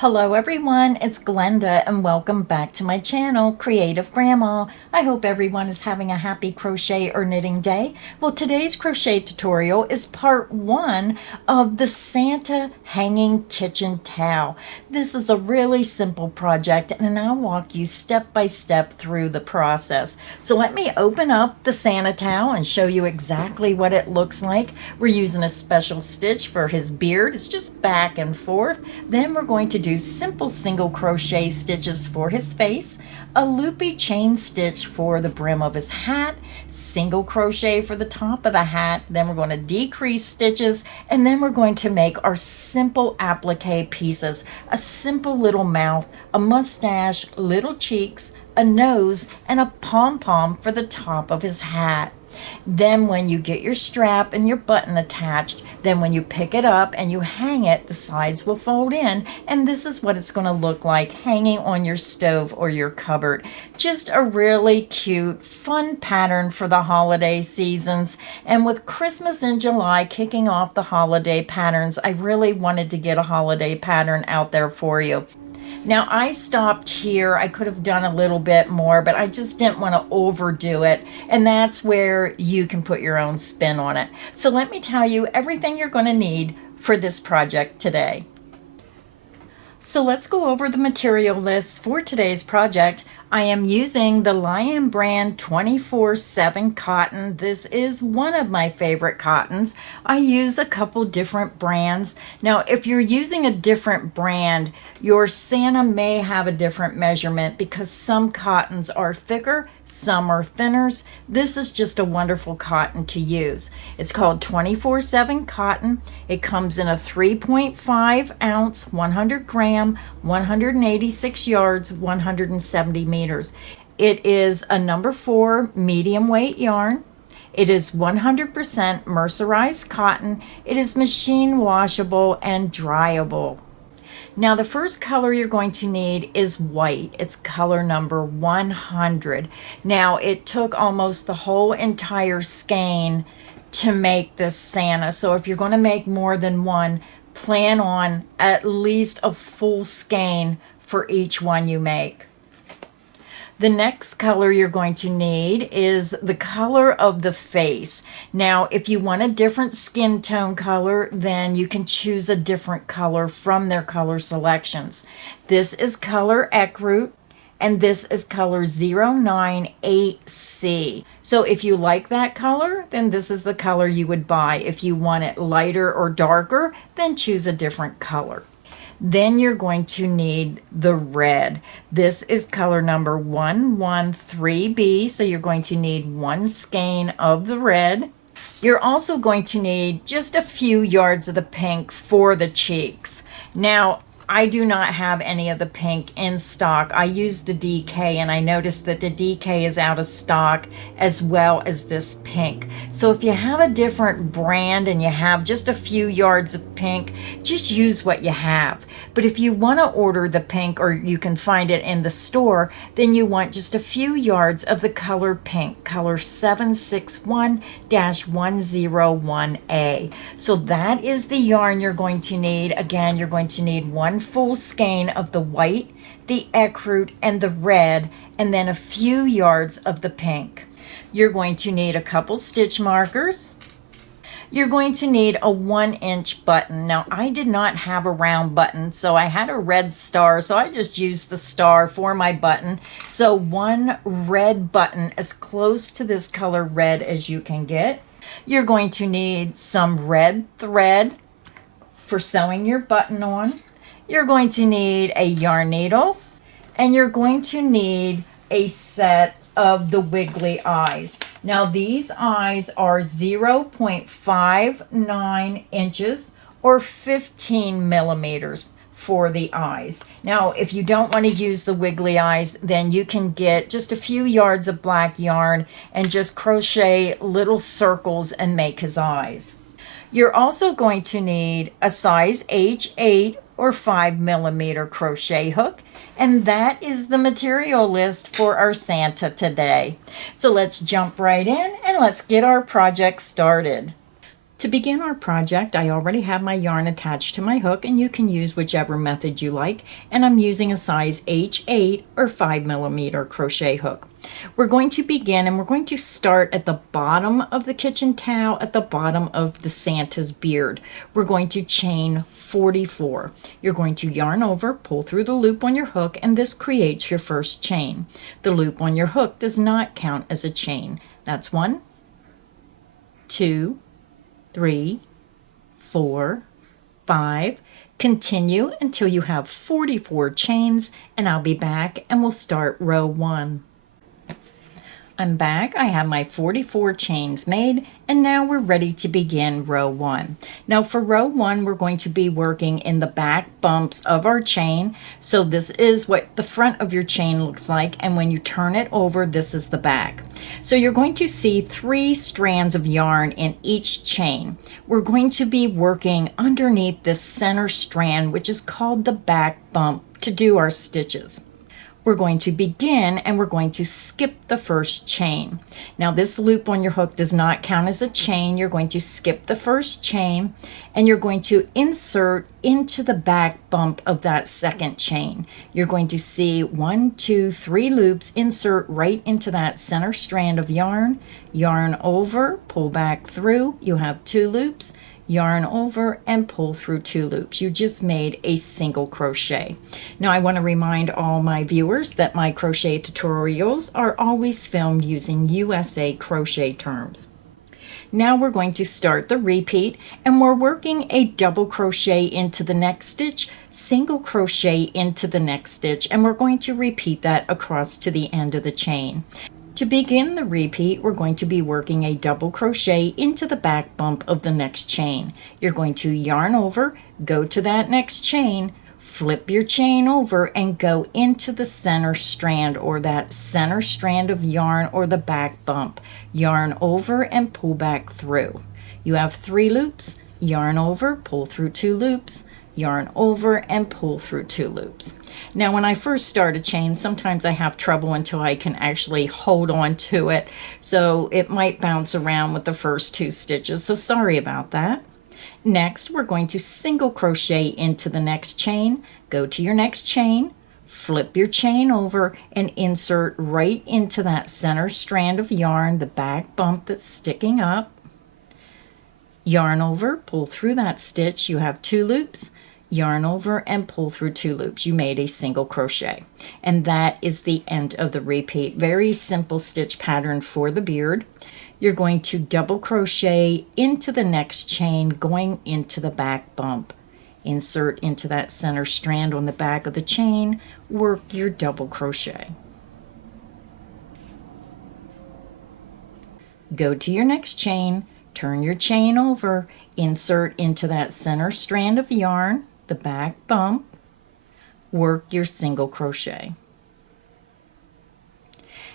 Hello everyone, it's Glenda and welcome back to my channel, Creative Grandma. I hope everyone is having a happy crochet or knitting day. Well, today's crochet tutorial is part 1 of the Santa hanging kitchen towel. This is a really simple project and I'll walk you step by step through the process. So let me open up the Santa towel and show you exactly what it looks like. We're using a special stitch for his beard. It's just back and forth. Then we're going to do simple single crochet stitches for his face, a loopy chain stitch for the brim of his hat, single crochet for the top of the hat, then we're going to decrease stitches, and then we're going to make our simple applique pieces, a simple little mouth, a mustache, little cheeks, a nose, and a pom-pom for the top of his hat. Then when you get your strap and your button attached, then when you pick it up and you hang it, the sides will fold in, and this is what it's going to look like hanging on your stove or your cupboard. Just a really cute, fun pattern for the holiday seasons. And with Christmas in July kicking off the holiday patterns, I really wanted to get a holiday pattern out there for you. Now I stopped here. I could have done a little bit more, but I just didn't want to overdo it. And that's where you can put your own spin on it. So let me tell you everything you're going to need for this project today. So let's go over the material list for today's project. I am using the Lion brand 24/7 cotton. This is one of my favorite cottons. I use a couple different brands. Now, if you're using a different brand, your Santa may have a different measurement because some cottons are thicker, some are thinners. This is just a wonderful cotton to use. It's called 24/7 cotton. It comes in a 3.5 ounce, 100 gram, 186 yards, 170 meters. It is a number 4 medium weight yarn. It is 100% mercerized cotton. It is machine washable and dryable. Now the first color you're going to need is white. It's color number 100. Now it took almost the whole entire skein to make this Santa. So if you're going to make more than one, plan on at least a full skein for each one you make. The next color you're going to need is the color of the face. Now, if you want a different skin tone color, then you can choose a different color from their color selections. This is color ecru, and this is color 098C. So if you like that color, then this is the color you would buy. If you want it lighter or darker, then choose a different color. Then you're going to need the red. This is color number 113B, so you're going to need one skein of the red. You're also going to need just a few yards of the pink for the cheeks. Now, I do not have any of the pink in stock. I use the DK and I noticed that the DK is out of stock as well as this pink. So if you have a different brand and you have just a few yards of pink, just use what you have. But if you want to order the pink or you can find it in the store, then you want just a few yards of the color pink, color 761-101A. So that is the yarn you're going to need. Again, you're going to need one full skein of the white, the ecru, and the red, and then a few yards of the pink. You're going to need a couple stitch markers. You're going to need a 1-inch button. Now, I did not have a round button, so I had a red star, so I just used the star for my button. So one red button as close to this color red as you can get. You're going to need some red thread for sewing your button on. You're going to need a yarn needle, and you're going to need a set of the wiggly eyes. Now these eyes are 0.59 inches or 15 millimeters for the eyes. Now if you don't want to use the wiggly eyes, then you can get just a few yards of black yarn and just crochet little circles and make his eyes. You're also going to need a size H8 or 5 millimeter crochet hook, and that is the material list for our Santa today. So let's jump right in and let's get our project started. To begin our project, I already have my yarn attached to my hook, and you can use whichever method you like, and I'm using a size H8 or 5mm crochet hook. We're going to begin, and we're going to start at the bottom of the kitchen towel, at the bottom of the Santa's beard. We're going to chain 44. You're going to yarn over, pull through the loop on your hook, and this creates your first chain. The loop on your hook does not count as a chain. That's 1, 2, 3, 4, 5. Continue until you have 44 chains, and I'll be back and we'll start row 1. I'm back. I have my 44 chains made, and now we're ready to begin row 1. Now for row 1, we're going to be working in the back bumps of our chain. So this is what the front of your chain looks like, and when you turn it over, this is the back. So you're going to see 3 strands of yarn in each chain. We're going to be working underneath this center strand, which is called the back bump, to do our stitches. We're going to begin and we're going to skip the first chain. Now this loop on your hook does not count as a chain. You're going to skip the first chain and you're going to insert into the back bump of that second chain. You're going to see 1, 2, 3 loops, insert right into that center strand of yarn, yarn over, pull back through, you have 2 loops, yarn over and pull through 2 loops. You just made a single crochet. Now I want to remind all my viewers that my crochet tutorials are always filmed using USA crochet terms. Now we're going to start the repeat, and we're working a double crochet into the next stitch, single crochet into the next stitch, and we're going to repeat that across to the end of the chain. To begin the repeat, we're going to be working a double crochet into the back bump of the next chain. You're going to yarn over, go to that next chain, flip your chain over, and go into the center strand, or that center strand of yarn, or the back bump. Yarn over and pull back through. You have 3 loops, yarn over, pull through 2 loops, yarn over and pull through 2 loops. Now when I first start a chain, sometimes I have trouble until I can actually hold on to it, so it might bounce around with the first 2 stitches, so sorry about that. Next, we're going to single crochet into the next chain, go to your next chain, flip your chain over and insert right into that center strand of yarn, the back bump that's sticking up. Yarn over, pull through that stitch, you have 2 loops, yarn over and pull through 2 loops. You made a single crochet, and that is the end of the repeat. Very simple stitch pattern for the beard. You're going to double crochet into the next chain, going into the back bump. Insert into that center strand on the back of the chain, work your double crochet. Go to your next chain, turn your chain over, insert into that center strand of yarn, the back bump, work your single crochet.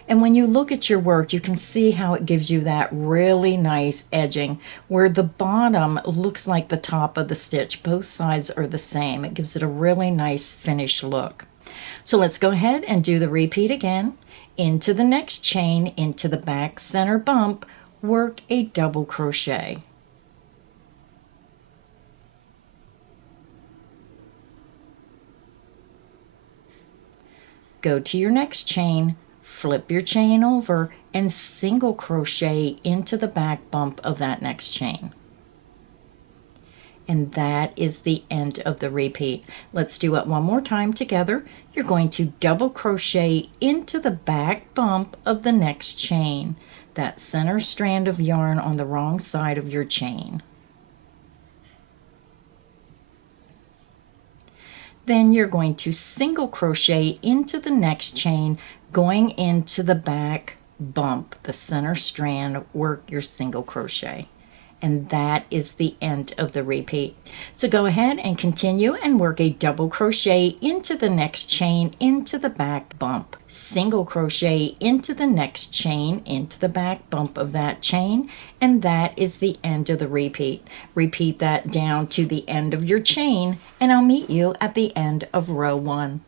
And when you look at your work, you can see how it gives you that really nice edging where the bottom looks like the top of the stitch. Both sides are the same. It gives it a really nice finished look. So let's go ahead and do the repeat again. Into the next chain, into the back center bump, work a double crochet. Go to your next chain, flip your chain over and single crochet into the back bump of that next chain. And that is the end of the repeat. Let's do it one more time together. You're going to double crochet into the back bump of the next chain, that center strand of yarn on the wrong side of your chain. Then you're going to single crochet into the next chain, going into the back bump, the center strand, work your single crochet. And that is the end of the repeat. So go ahead and continue and work a double crochet into the next chain, into the back bump, single crochet into the next chain, into the back bump of that chain, and that is the end of the repeat. Repeat that down to the end of your chain, and I'll meet you at the end of row 1.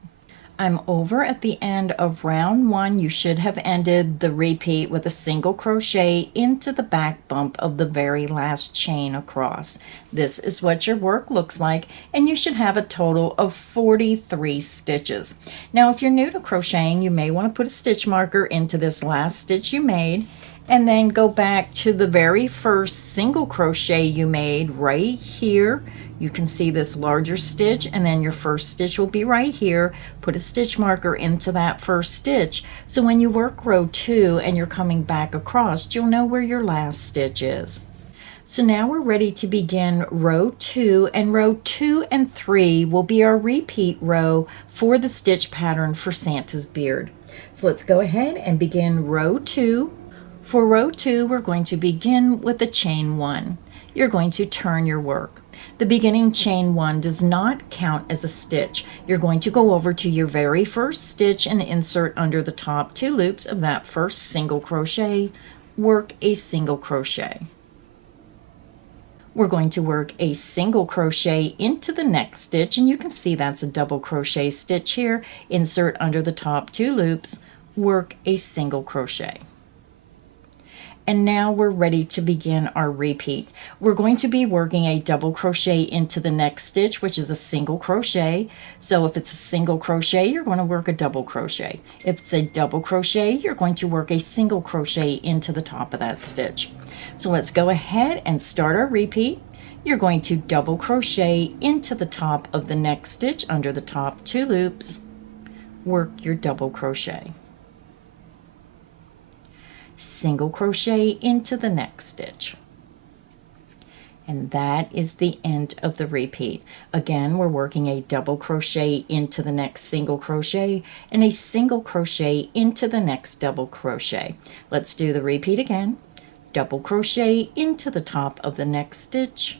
I'm over at the end of round 1. You should have ended the repeat with a single crochet into the back bump of the very last chain across. This is what your work looks like, and you should have a total of 43 stitches. Now, if you're new to crocheting, you may want to put a stitch marker into this last stitch you made, and then go back to the very first single crochet you made right here. You can see this larger stitch, and then your first stitch will be right here. Put a stitch marker into that first stitch, so when you work row 2 and you're coming back across, you'll know where your last stitch is. So now we're ready to begin row 2, and row 2 and 3 will be our repeat row for the stitch pattern for Santa's beard. So let's go ahead and begin row 2. For row 2, we're going to begin with a chain 1. You're going to turn your work. The beginning chain 1 does not count as a stitch. You're going to go over to your very first stitch and insert under the top 2 loops of that first single crochet. Work a single crochet. We're going to work a single crochet into the next stitch, and you can see that's a double crochet stitch here. Insert under the top 2 loops. Work a single crochet. And now we're ready to begin our repeat. We're going to be working a double crochet into the next stitch, which is a single crochet. So if it's a single crochet, you're going to work a double crochet. If it's a double crochet, you're going to work a single crochet into the top of that stitch. So let's go ahead and start our repeat. You're going to double crochet into the top of the next stitch under the top 2 loops. Work your double crochet. Single crochet into the next stitch. And that is the end of the repeat. Again, we're working a double crochet into the next single crochet and a single crochet into the next double crochet. Let's do the repeat again. Double crochet into the top of the next stitch.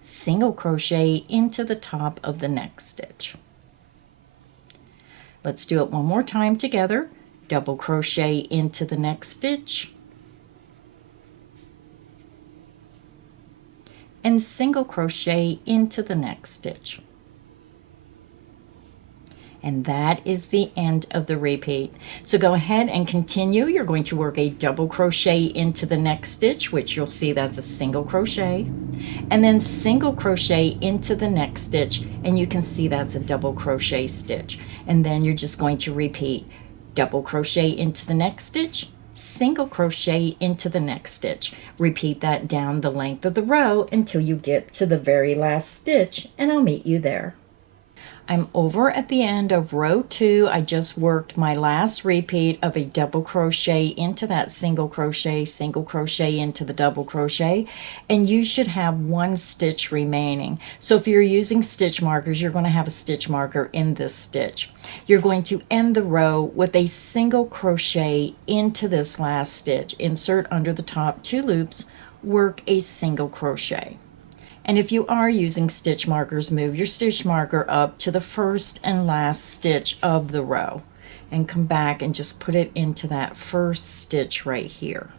Single crochet into the top of the next stitch. Let's do it one more time together. Double crochet into the next stitch and single crochet into the next stitch. And that is the end of the repeat. So go ahead and continue. You're going to work a double crochet into the next stitch, which you'll see that's a single crochet, and then single crochet into the next stitch, and you can see that's a double crochet stitch. And then you're just going to repeat double crochet into the next stitch, single crochet into the next stitch. Repeat that down the length of the row until you get to the very last stitch, and I'll meet you there. I'm over at the end of row 2. I just worked my last repeat of a double crochet into that single crochet into the double crochet, and you should have 1 stitch remaining. So if you're using stitch markers, you're going to have a stitch marker in this stitch. You're going to end the row with a single crochet into this last stitch. Insert under the top 2 loops, work a single crochet. And if you are using stitch markers, move your stitch marker up to the first and last stitch of the row and come back and just put it into that first stitch right here.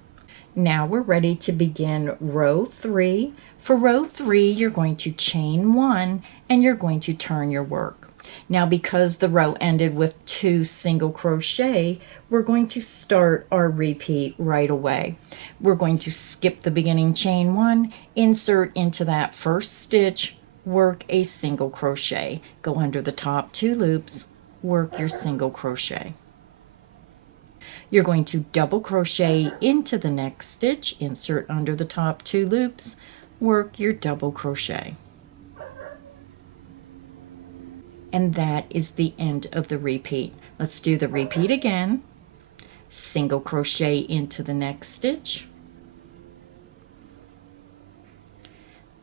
Now we're ready to begin row 3. For row 3, you're going to chain 1 and you're going to turn your work. Now, because the row ended with 2 single crochet, we're going to start our repeat right away. We're going to skip the beginning chain 1, insert into that first stitch, work a single crochet, go under the top 2 loops, work your single crochet. You're going to double crochet into the next stitch, insert under the top 2 loops, work your double crochet. And that is the end of the repeat. Let's do the repeat again. Single crochet into the next stitch,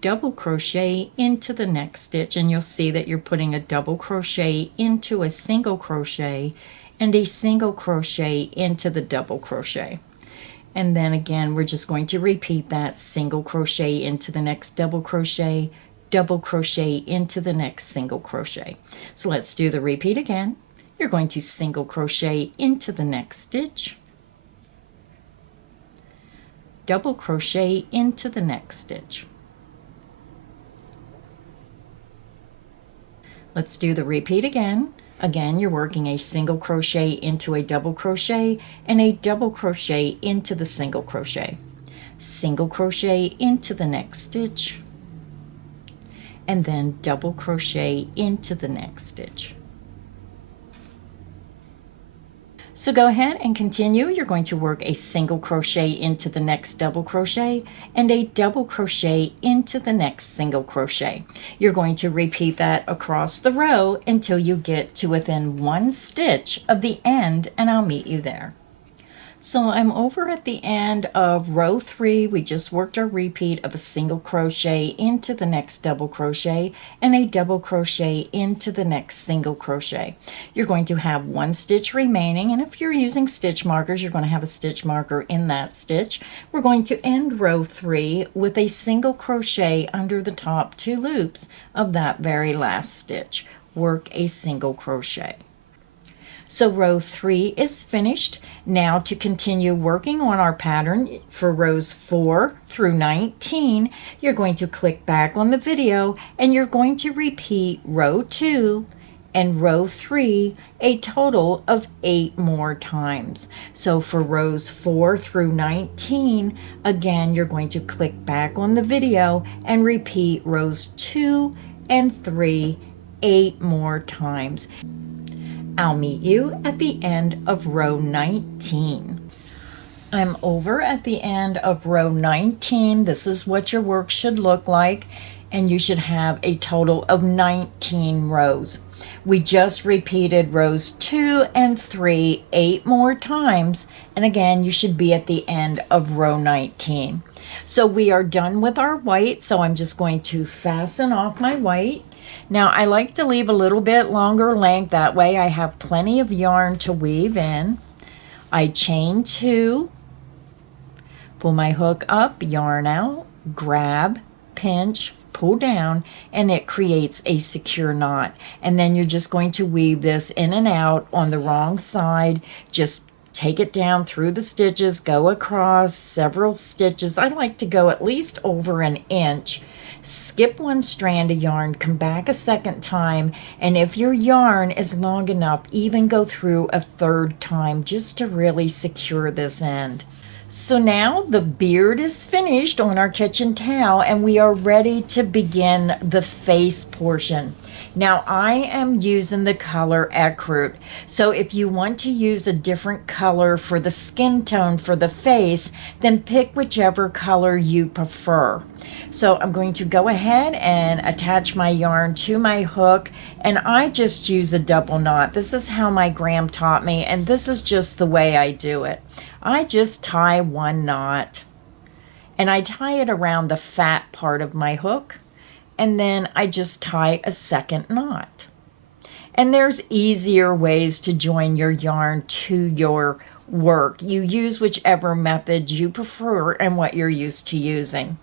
double crochet into the next stitch, and you'll see that you're putting a double crochet into a single crochet and a single crochet into the double crochet. And then again, we're just going to repeat that single crochet into the next double crochet into the next single crochet. So let's do the repeat again. You're going to single crochet into the next stitch, double crochet into the next stitch. Let's do the repeat again. Again, you're working a single crochet into a double crochet and a double crochet into the single crochet. Single crochet into the next stitch, and then double crochet into the next stitch. So go ahead and continue. You're going to work a single crochet into the next double crochet and a double crochet into the next single crochet. You're going to repeat that across the row until you get to within one stitch of the end, and I'll meet you there. So I'm over at the end of row 3. We just worked our repeat of a single crochet into the next double crochet and a double crochet into the next single crochet. You're going to have one stitch remaining, and if you're using stitch markers, you're going to have a stitch marker in that stitch. We're going to end row 3 with a single crochet under the top 2 loops of that very last stitch. Work a single crochet. So row 3 is finished. Now to continue working on our pattern for rows 4 through 19, you're going to click back on the video and you're going to repeat row 2 and row 3 a total of 8 more times. So for rows 4 through 19, again, you're going to click back on the video and repeat rows 2 and 3 8 more times. I'll meet you at the end of row 19. I'm over at the end of row 19. This is what your work should look like, and you should have a total of 19 rows. We just repeated rows 2 and 3 8 more times, and again, you should be at the end of row 19. So we are done with our white, so I'm just going to fasten off my white. Now I like to leave a little bit longer length, that way I have plenty of yarn to weave in. I chain 2, pull my hook up, yarn out, grab, pinch, pull down, and it creates a secure knot. And then you're just going to weave this in and out on the wrong side. Just take it down through the stitches, go across several stitches. I like to go at least over an inch. Skip one strand of yarn, come back a second time, and if your yarn is long enough, even go through a third time just to really secure this end. So now the beard is finished on our kitchen towel, and we are ready to begin the face portion. Now I am using the color ecru. So if you want to use a different color for the skin tone for the face, then pick whichever color you prefer. So I'm going to go ahead and attach my yarn to my hook, and I just use a double knot. This is how my gram taught me, and this is just the way I do it. I just tie one knot, and I tie it around the fat part of my hook, and then I just tie a second knot. And there's easier ways to join your yarn to your work. You use whichever method you prefer and what you're used to using.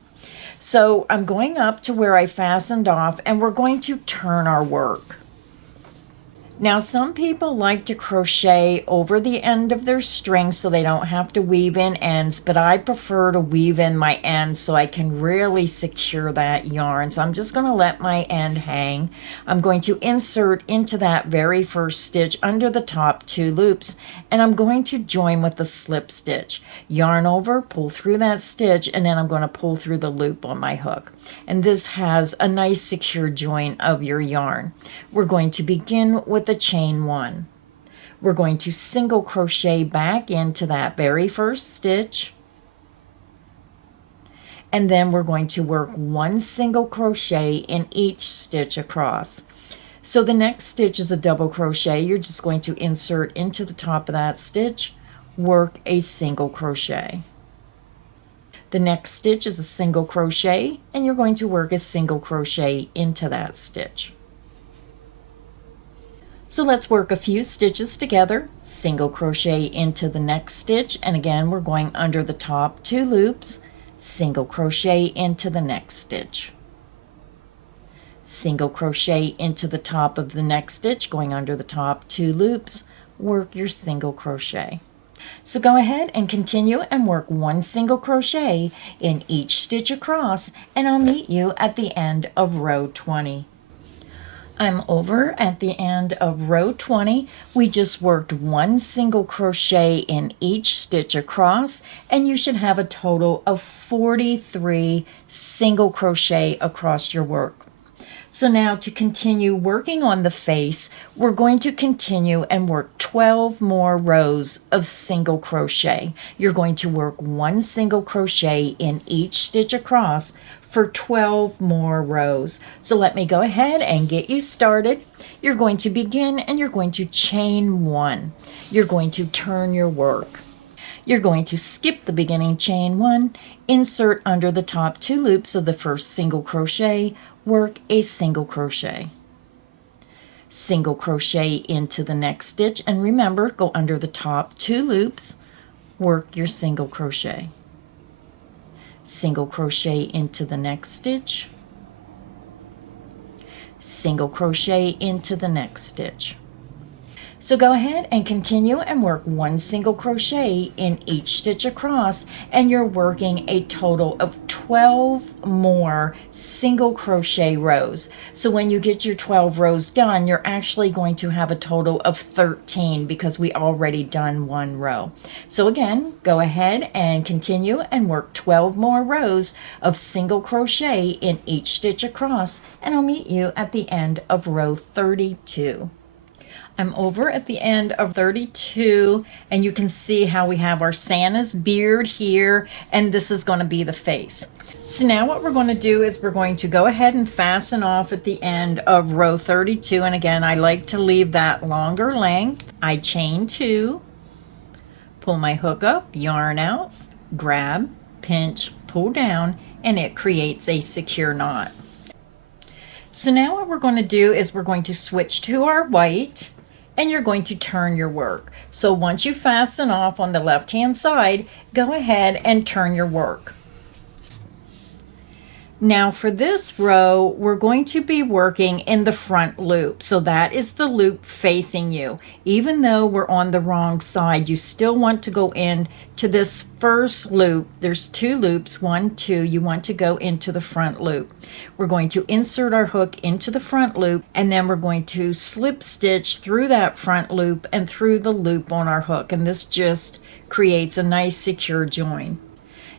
So I'm going up to where I fastened off, and we're going to turn our work. Now some people like to crochet over the end of their string so they don't have to weave in ends, but I prefer to weave in my ends so I can really secure that yarn. So I'm just going to let my end hang. I'm going to insert into that very first stitch under the top 2 loops, and I'm going to join with the slip stitch. Yarn over, pull through that stitch, and then I'm going to pull through the loop on my hook. And this has a nice secure join of your yarn. We're going to begin with the chain 1. We're going to single crochet back into that very first stitch, and then we're going to work 1 single crochet in each stitch across. So the next stitch is a double crochet. You're just going to insert into the top of that stitch, work a single crochet. The next stitch is a single crochet, and you're going to work a single crochet into that stitch. So let's work a few stitches together, single crochet into the next stitch, and again we're going under the top 2 loops, single crochet into the next stitch. Single crochet into the top of the next stitch, going under the top 2 loops, work your single crochet. So go ahead and continue and work 1 single crochet in each stitch across, and I'll meet you at the end of row 20. I'm over at the end of row 20. We just worked one single crochet in each stitch across, and you should have a total of 43 single crochet across your work. So now to continue working on the face, we're going to continue and work 12 more rows of single crochet. You're going to work one single crochet in each stitch across for 12 more rows. So let me go ahead and get you started. You're going to begin and you're going to chain one. You're going to turn your work. You're going to skip the beginning chain one, insert under the top 2 loops of the first single crochet, work a single crochet. Single crochet into the next stitch, and remember, go under the top 2 loops, work your single crochet. Single crochet into the next stitch, single crochet into the next stitch. So go ahead and continue and work one single crochet in each stitch across, and you're working a total of 12 more single crochet rows. So when you get your 12 rows done, you're actually going to have a total of 13 because we already done one row. So again, go ahead and continue and work 12 more rows of single crochet in each stitch across, and I'll meet you at the end of row 32. I'm over at the end of 32, and you can see how we have our Santa's beard here, and this is going to be the face. So now what we're going to do is we're going to go ahead and fasten off at the end of row 32, and again, I like to leave that longer length. I chain 2, pull my hook up, yarn out, grab, pinch, pull down, and it creates a secure knot. So now what we're going to do is we're going to switch to our white, and you're going to turn your work. So once you fasten off on the left hand side, go ahead and turn your work. Now for this row, we're going to be working in the front loop. So that is the loop facing you. Even though we're on the wrong side, you still want to go in to this first loop. There's 2 loops, 1, 2. You want to go into the front loop. We're going to insert our hook into the front loop, and then we're going to slip stitch through that front loop and through the loop on our hook. And this just creates a nice secure join.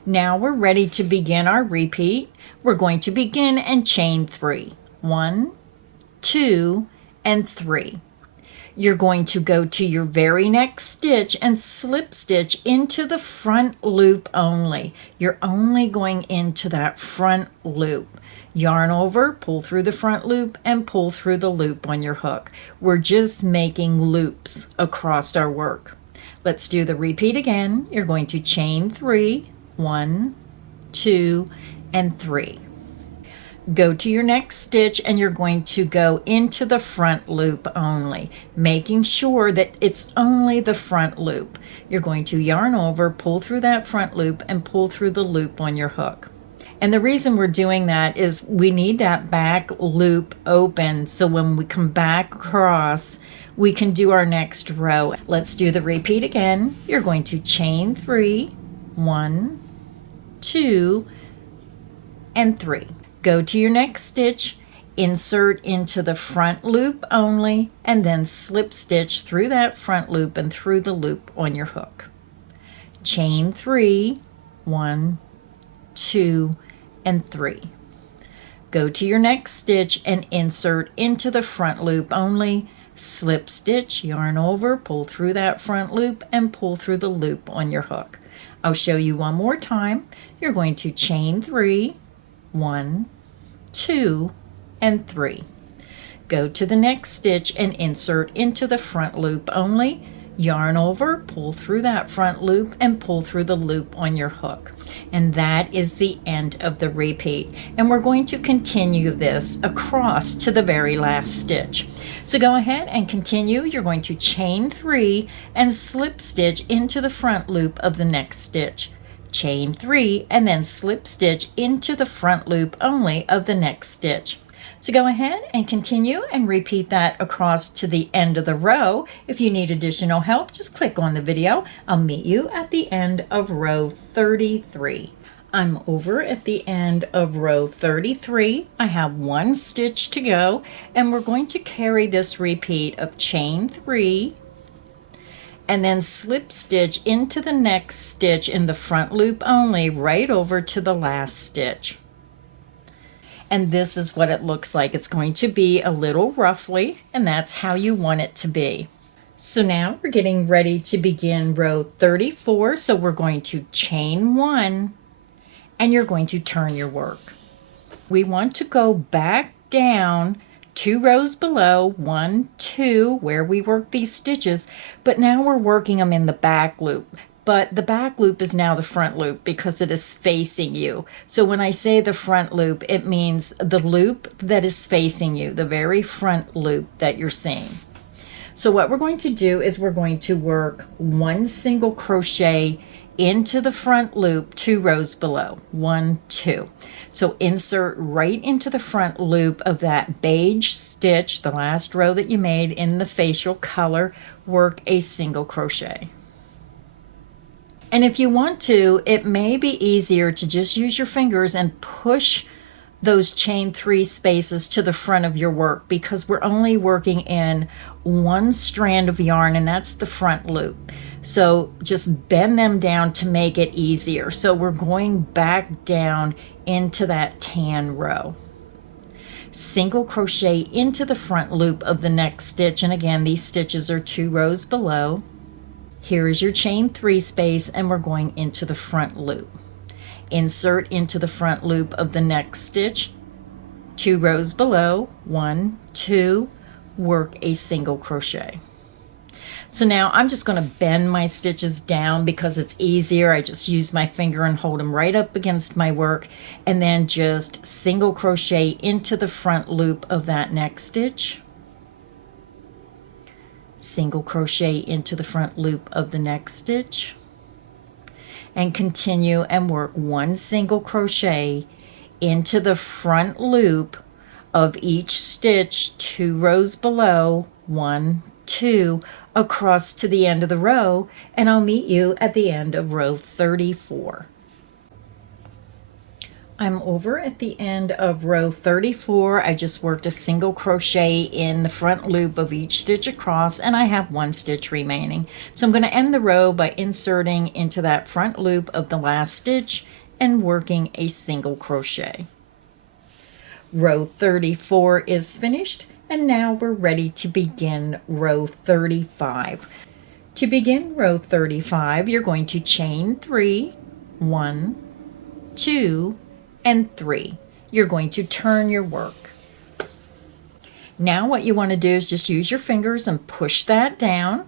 Now we're ready to begin our repeat. We're going to begin and chain 3. 1, 2, and 3. You're going to go to your very next stitch and slip stitch into the front loop only. You're only going into that front loop. Yarn over, pull through the front loop, and pull through the loop on your hook. We're just making loops across our work. Let's do the repeat again. You're going to chain 3, 1, 2, and 3. Go to your next stitch and you're going to go into the front loop only, making sure that it's only the front loop. You're going to yarn over, pull through that front loop, and pull through the loop on your hook. And the reason we're doing that is we need that back loop open so when we come back across, we can do our next row. Let's do the repeat again. You're going to chain 3, 1, 2, and 3. Go to your next stitch, insert into the front loop only, and then slip stitch through that front loop and through the loop on your hook. Chain 3, 1, 2, and 3. Go to your next stitch and insert into the front loop only, slip stitch, yarn over, pull through that front loop, and pull through the loop on your hook. I'll show you one more time. You're going to chain 3, 1, 2, and 3. Go to the next stitch and insert into the front loop only, yarn over, pull through that front loop, and pull through the loop on your hook. And that is the end of the repeat. And we're going to continue this across to the very last stitch. So go ahead and continue. You're going to chain 3 and slip stitch into the front loop of the next stitch. Chain 3 and then slip stitch into the front loop only of the next stitch. So go ahead and continue and repeat that across to the end of the row. If you need additional help, just click on the video. I'll meet you at the end of row 33. I'm over at the end of row 33. I have one stitch to go, and we're going to carry this repeat of chain 3 and then slip stitch into the next stitch in the front loop only, right over to the last stitch. And this is what it looks like. It's going to be a little roughly, and that's how you want it to be. So now we're getting ready to begin row 34. So we're going to chain 1, and you're going to turn your work. We want to go back down 2 rows below, 1, 2, where we work these stitches, but now we're working them in the back loop. But the back loop is now the front loop because it is facing you. So when I say the front loop, it means the loop that is facing you, the very front loop that you're seeing. So what we're going to do is we're going to work 1 single crochet into the front loop 2 rows below, 1, 2. So insert right into the front loop of that beige stitch, the last row that you made in the facial color, work a single crochet. And if you want to, it may be easier to just use your fingers and push those chain 3 spaces to the front of your work, because we're only working in 1 strand of yarn, and that's the front loop. So just bend them down to make it easier. So we're going back down into that tan row. Single crochet into the front loop of the next stitch, and again these stitches are 2 rows below. Here is your chain 3 space, and we're going into the front loop. Insert into the front loop of the next stitch, 2 rows below, 1, 2, work a single crochet. So now I'm just going to bend my stitches down because it's easier. I just use my finger and hold them right up against my work, and then just single crochet into the front loop of that next stitch. Single crochet into the front loop of the next stitch, and continue and work 1 single crochet into the front loop of each stitch 2 rows below, 1, 2, across to the end of the row, and I'll meet you at the end of row 34. I'm over at the end of row 34. I just worked a single crochet in the front loop of each stitch across, and I have 1 stitch remaining. So I'm going to end the row by inserting into that front loop of the last stitch and working a single crochet. Row 34 is finished, and now we're ready to begin row 35. To begin row 35, you're going to chain 3, 1, 2, and 3. You're going to turn your work. Now what you want to do is just use your fingers and push that down,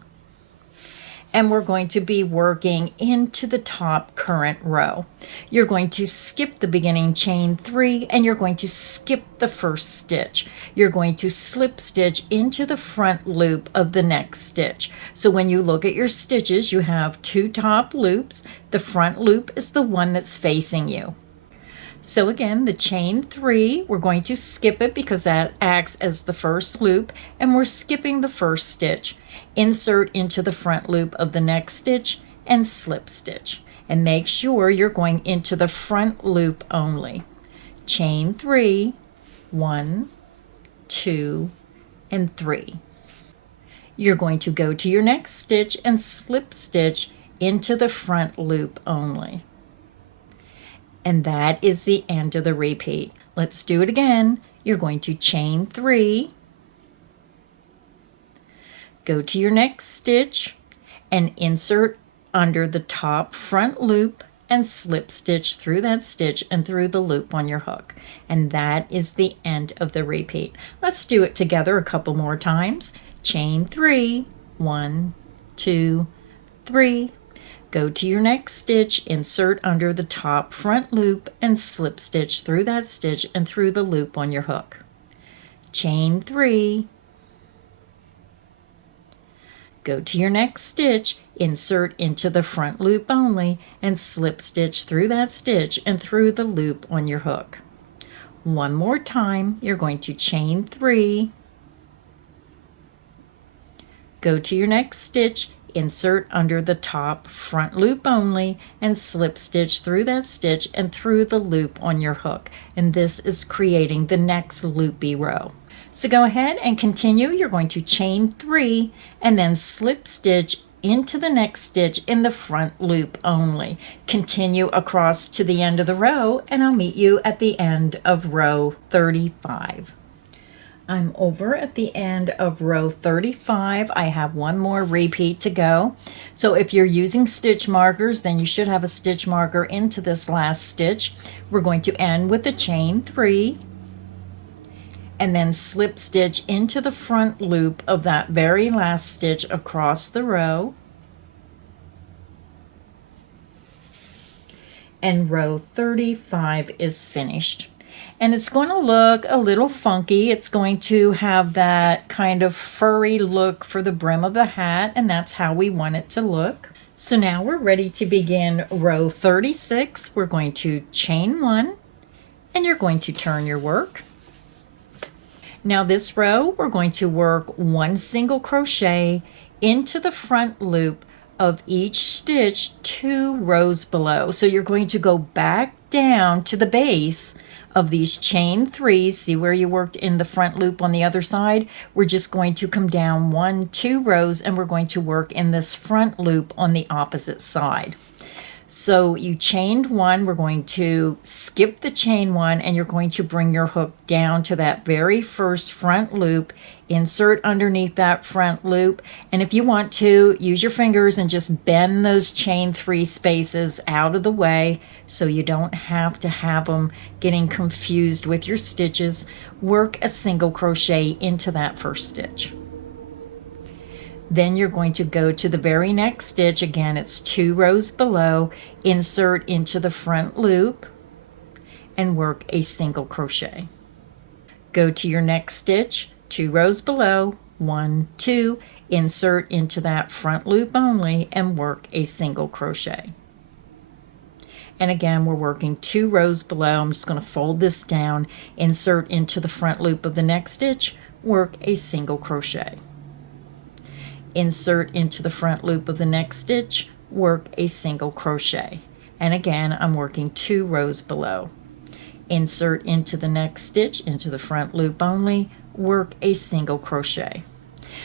and we're going to be working into the top current row. You're going to skip the beginning chain 3, and you're going to skip the first stitch. You're going to slip stitch into the front loop of the next stitch. So when you look at your stitches, you have 2 top loops. The front loop is the one that's facing you. So again, the chain 3, we're going to skip it because that acts as the first loop, and we're skipping the first stitch. Insert into the front loop of the next stitch and slip stitch. And make sure you're going into the front loop only. Chain 3, 1, 2, and 3. You're going to go to your next stitch and slip stitch into the front loop only. And that is the end of the repeat. Let's do it again. You're going to chain 3, go to your next stitch, and insert under the top front loop and slip stitch through that stitch and through the loop on your hook. And that is the end of the repeat. Let's do it together a couple more times. Chain 3, 1, 2, 3. Go to your next stitch, insert under the top front loop, and slip stitch through that stitch and through the loop on your hook. Chain 3. Go to your next stitch, insert into the front loop only, and slip stitch through that stitch and through the loop on your hook. One more time, you're going to chain 3. Go to your next stitch, insert under the top front loop only, and slip stitch through that stitch and through the loop on your hook. And this is creating the next loopy row. So go ahead and continue. You're going to chain 3 and then slip stitch into the next stitch in the front loop only. Continue across to the end of the row, and I'll meet you at the end of row 35. I'm over at the end of row 35. I have one more repeat to go. So if you're using stitch markers, then you should have a stitch marker into this last stitch. We're going to end with a chain 3 and then slip stitch into the front loop of that very last stitch across the row. And row 35 is finished. And it's going to look a little funky. It's going to have that kind of furry look for the brim of the hat, and that's how we want it to look. So now we're ready to begin row 36. We're going to chain 1, and you're going to turn your work. Now this row, we're going to work 1 single crochet into the front loop of each stitch 2 rows below. So you're going to go back down to the base of these chain 3s. See where you worked in the front loop on the other side? We're just going to come down 1-2 rows, and we're going to work in this front loop on the opposite side. So you chained 1, we're going to skip the chain 1, and you're going to bring your hook down to that very first front loop, insert underneath that front loop, and if you want to, use your fingers and just bend those chain 3 spaces out of the way so you don't have to have them getting confused with your stitches. Work a single crochet into that first stitch. Then you're going to go to the very next stitch. Again, it's 2 rows below, insert into the front loop and work a single crochet. Go to your next stitch, 2 rows below, 1, 2, insert into that front loop only and work a single crochet. And again, we're working 2 rows below. I'm just going to fold this down, insert into the front loop of the next stitch, work a single crochet. Insert into the front loop of the next stitch, work a single crochet. And again, I'm working 2 rows below. Insert into the next stitch, into the front loop only, work a single crochet.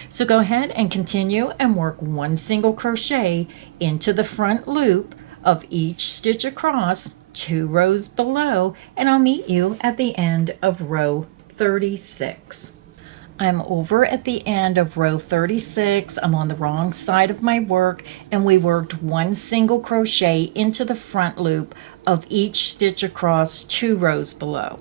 So go ahead and continue and work 1 single crochet into the front loop of each stitch across, 2 rows below, and I'll meet you at the end of row 36. I'm over at the end of row 36. I'm on the wrong side of my work, and we worked 1 single crochet into the front loop of each stitch across, 2 rows below.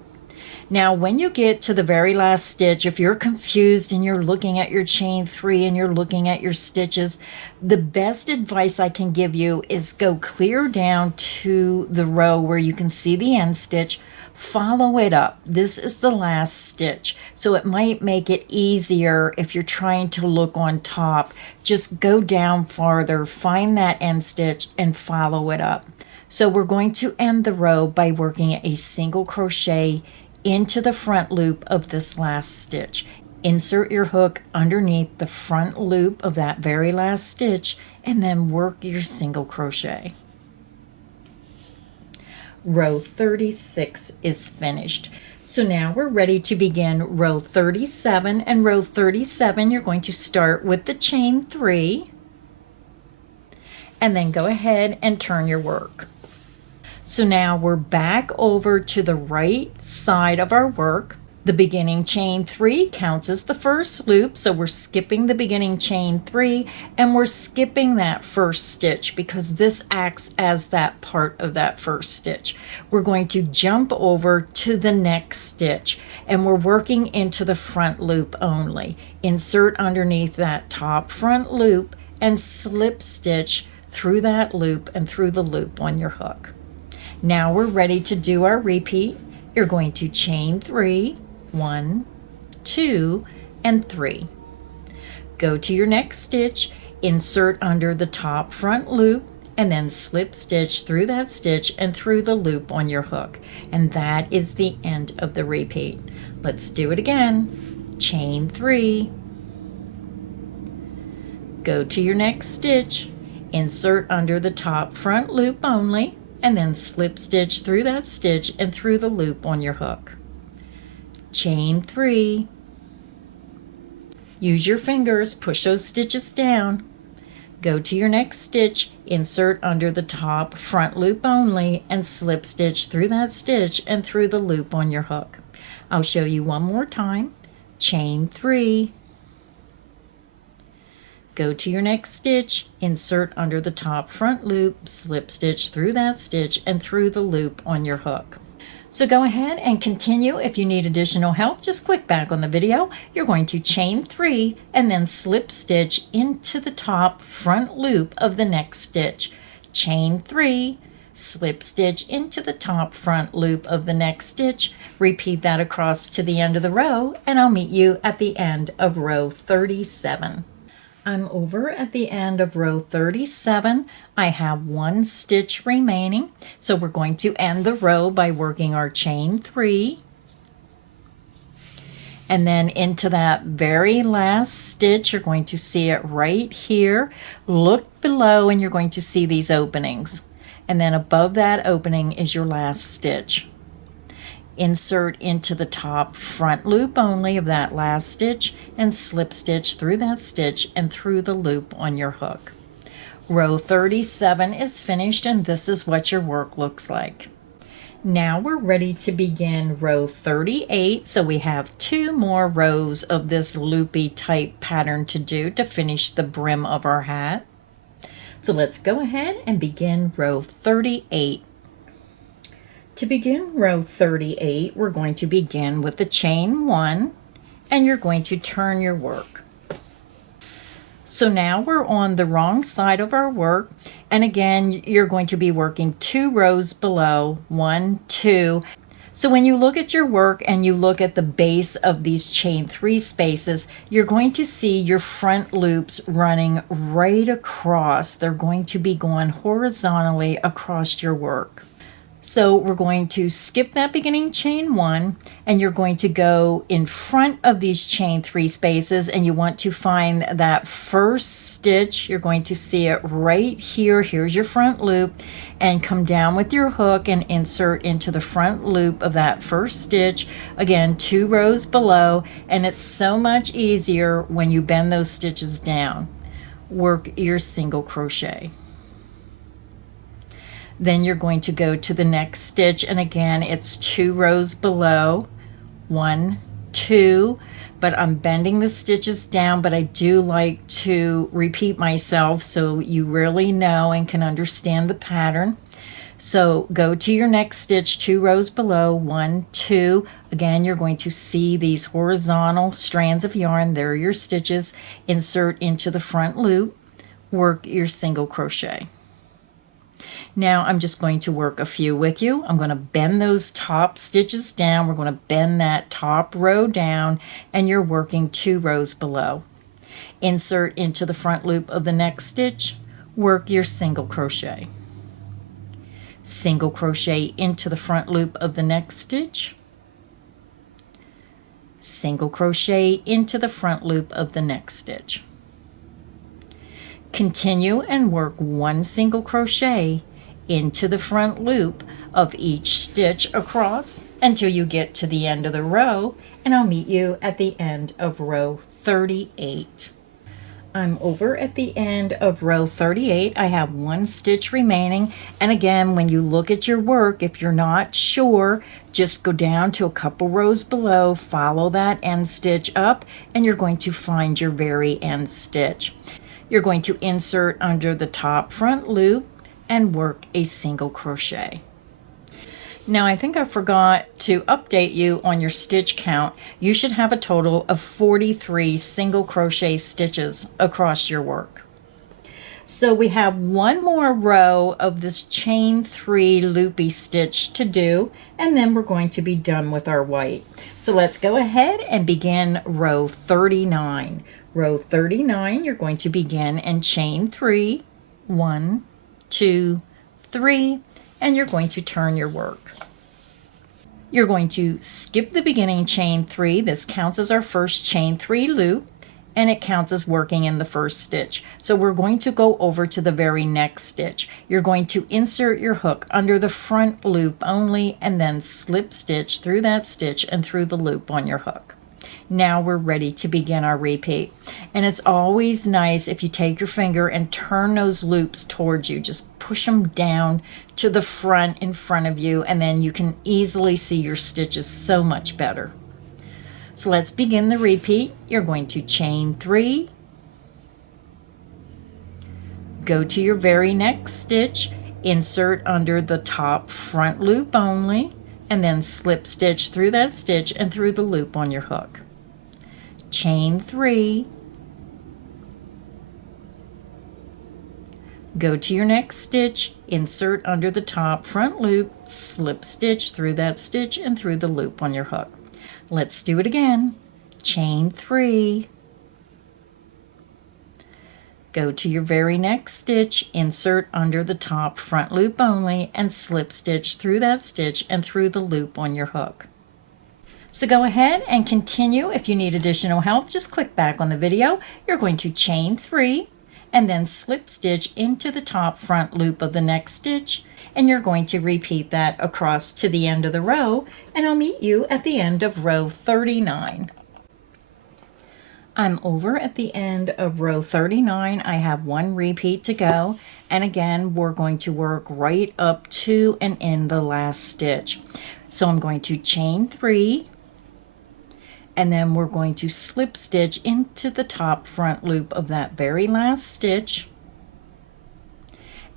Now when you get to the very last stitch, if you're confused and you're looking at your chain 3 and you're looking at your stitches, the best advice I can give you is go clear down to the row where you can see the end stitch. Follow it up. This is the last stitch, so it might make it easier if you're trying to look on top. Just go down farther, find that end stitch, and follow it up. So we're going to end the row by working a single crochet into the front loop of this last stitch. Insert your hook underneath the front loop of that very last stitch, and then work your single crochet. Row 36 is finished. So now we're ready to begin row 37, and row 37 you're going to start with the chain 3 and then go ahead and turn your work. So now we're back over to the right side of our work. The beginning chain 3 counts as the first loop, so we're skipping the beginning chain 3 and we're skipping that first stitch because this acts as that part of that first stitch. We're going to jump over to the next stitch and we're working into the front loop only. Insert underneath that top front loop and slip stitch through that loop and through the loop on your hook. Now we're ready to do our repeat. You're going to chain 3, 1, 2, and 3. Go to your next stitch, insert under the top front loop, and then slip stitch through that stitch and through the loop on your hook. And that is the end of the repeat. Let's do it again. Chain 3, Go to your next stitch, insert under the top front loop only, and then slip stitch through that stitch and through the loop on your hook. Chain 3. Use your fingers, push those stitches down. Go to your next stitch, insert under the top front loop only, and slip stitch through that stitch and through the loop on your hook. I'll show you one more time. Chain 3. Go to your next stitch, insert under the top front loop, slip stitch through that stitch and through the loop on your hook. So go ahead and continue. If you need additional help, just click back on the video. You're going to chain 3 and then slip stitch into the top front loop of the next stitch. Chain 3, slip stitch into the top front loop of the next stitch. Repeat that across to the end of the row, and I'll meet you at the end of row 37. I'm over at the end of row 37. I have 1 stitch remaining, so we're going to end the row by working our chain 3, and then into that very last stitch. You're going to see it right here. Look below and you're going to see these openings, and then above that opening is your last stitch. Insert into the top front loop only of that last stitch and slip stitch through that stitch and through the loop on your hook. Row 37 is finished, and this is what your work looks like. Now we're ready to begin row 38, so we have 2 more rows of this loopy type pattern to do to finish the brim of our hat. So let's go ahead and begin row 38. To begin row 38, we're going to begin with the chain 1, and you're going to turn your work. So now we're on the wrong side of our work, and again you're going to be working 2 rows below, 1, 2. So when you look at your work and you look at the base of these chain 3 spaces, you're going to see your front loops running right across. They're going to be going horizontally across your work. So we're going to skip that beginning chain 1, and you're going to go in front of these chain 3 spaces, and you want to find that first stitch. You're going to see it right here. Here's your front loop, and come down with your hook and insert into the front loop of that first stitch. Again, 2 rows below, and it's so much easier when you bend those stitches down. Work your single crochet. Then you're going to go to the next stitch, and again it's 2 rows below, 1, 2, but I'm bending the stitches down, but I do like to repeat myself so you really know and can understand the pattern. So go to your next stitch, 2 rows below, 1, 2. Again, you're going to see these horizontal strands of yarn. There are your stitches. Insert into the front loop, work your single crochet. Now I'm just going to work a few with you. I'm going to bend those top stitches down. We're going to bend that top row down, and you're working 2 rows below. Insert into the front loop of the next stitch, work your single crochet. Single crochet into the front loop of the next stitch. Single crochet into the front loop of the next stitch. Continue and work 1 single crochet into the front loop of each stitch across until you get to the end of the row, and I'll meet you at the end of row 38. I'm over at the end of row 38. I have 1 stitch remaining, and again, when you look at your work, if you're not sure, just go down to a couple rows below, follow that end stitch up, and you're going to find your very end stitch. You're going to insert under the top front loop and work a single crochet. Now I think I forgot to update you on your stitch count. You should have a total of 43 single crochet stitches across your work. So we have 1 more row of this chain 3 loopy stitch to do, and then we're going to be done with our white. So let's go ahead and begin row 39. Row 39, you're going to begin and chain 3, 1, 2, 3, and you're going to turn your work. You're going to skip the beginning chain 3. This counts as our first chain 3 loop. and it counts as working in the first stitch. So we're going to go over to the very next stitch. You're going to insert your hook under the front loop only and then slip stitch through that stitch and through the loop on your hook. Now we're ready to begin our repeat. And it's always nice if you take your finger and turn those loops towards you. Just push them down to the front in front of you, and then you can easily see your stitches so much better. So let's begin the repeat. You're going to chain 3, go to your very next stitch, insert under the top front loop only, and then slip stitch through that stitch and through the loop on your hook. Chain 3, go to your next stitch, insert under the top front loop, slip stitch through that stitch and through the loop on your hook. Let's do it again. Chain 3, go to your very next stitch, insert under the top front loop only, and slip stitch through that stitch and through the loop on your hook. So go ahead and continue. If you need additional help, just click back on the video. You're going to chain 3 and then slip stitch into the top front loop of the next stitch, and you're going to repeat that across to the end of the row, and I'll meet you at the end of row 39. I'm over at the end of row 39. I have one repeat to go, and again we're going to work right up to and in the last stitch. So I'm going to chain 3, and then we're going to slip stitch into the top front loop of that very last stitch,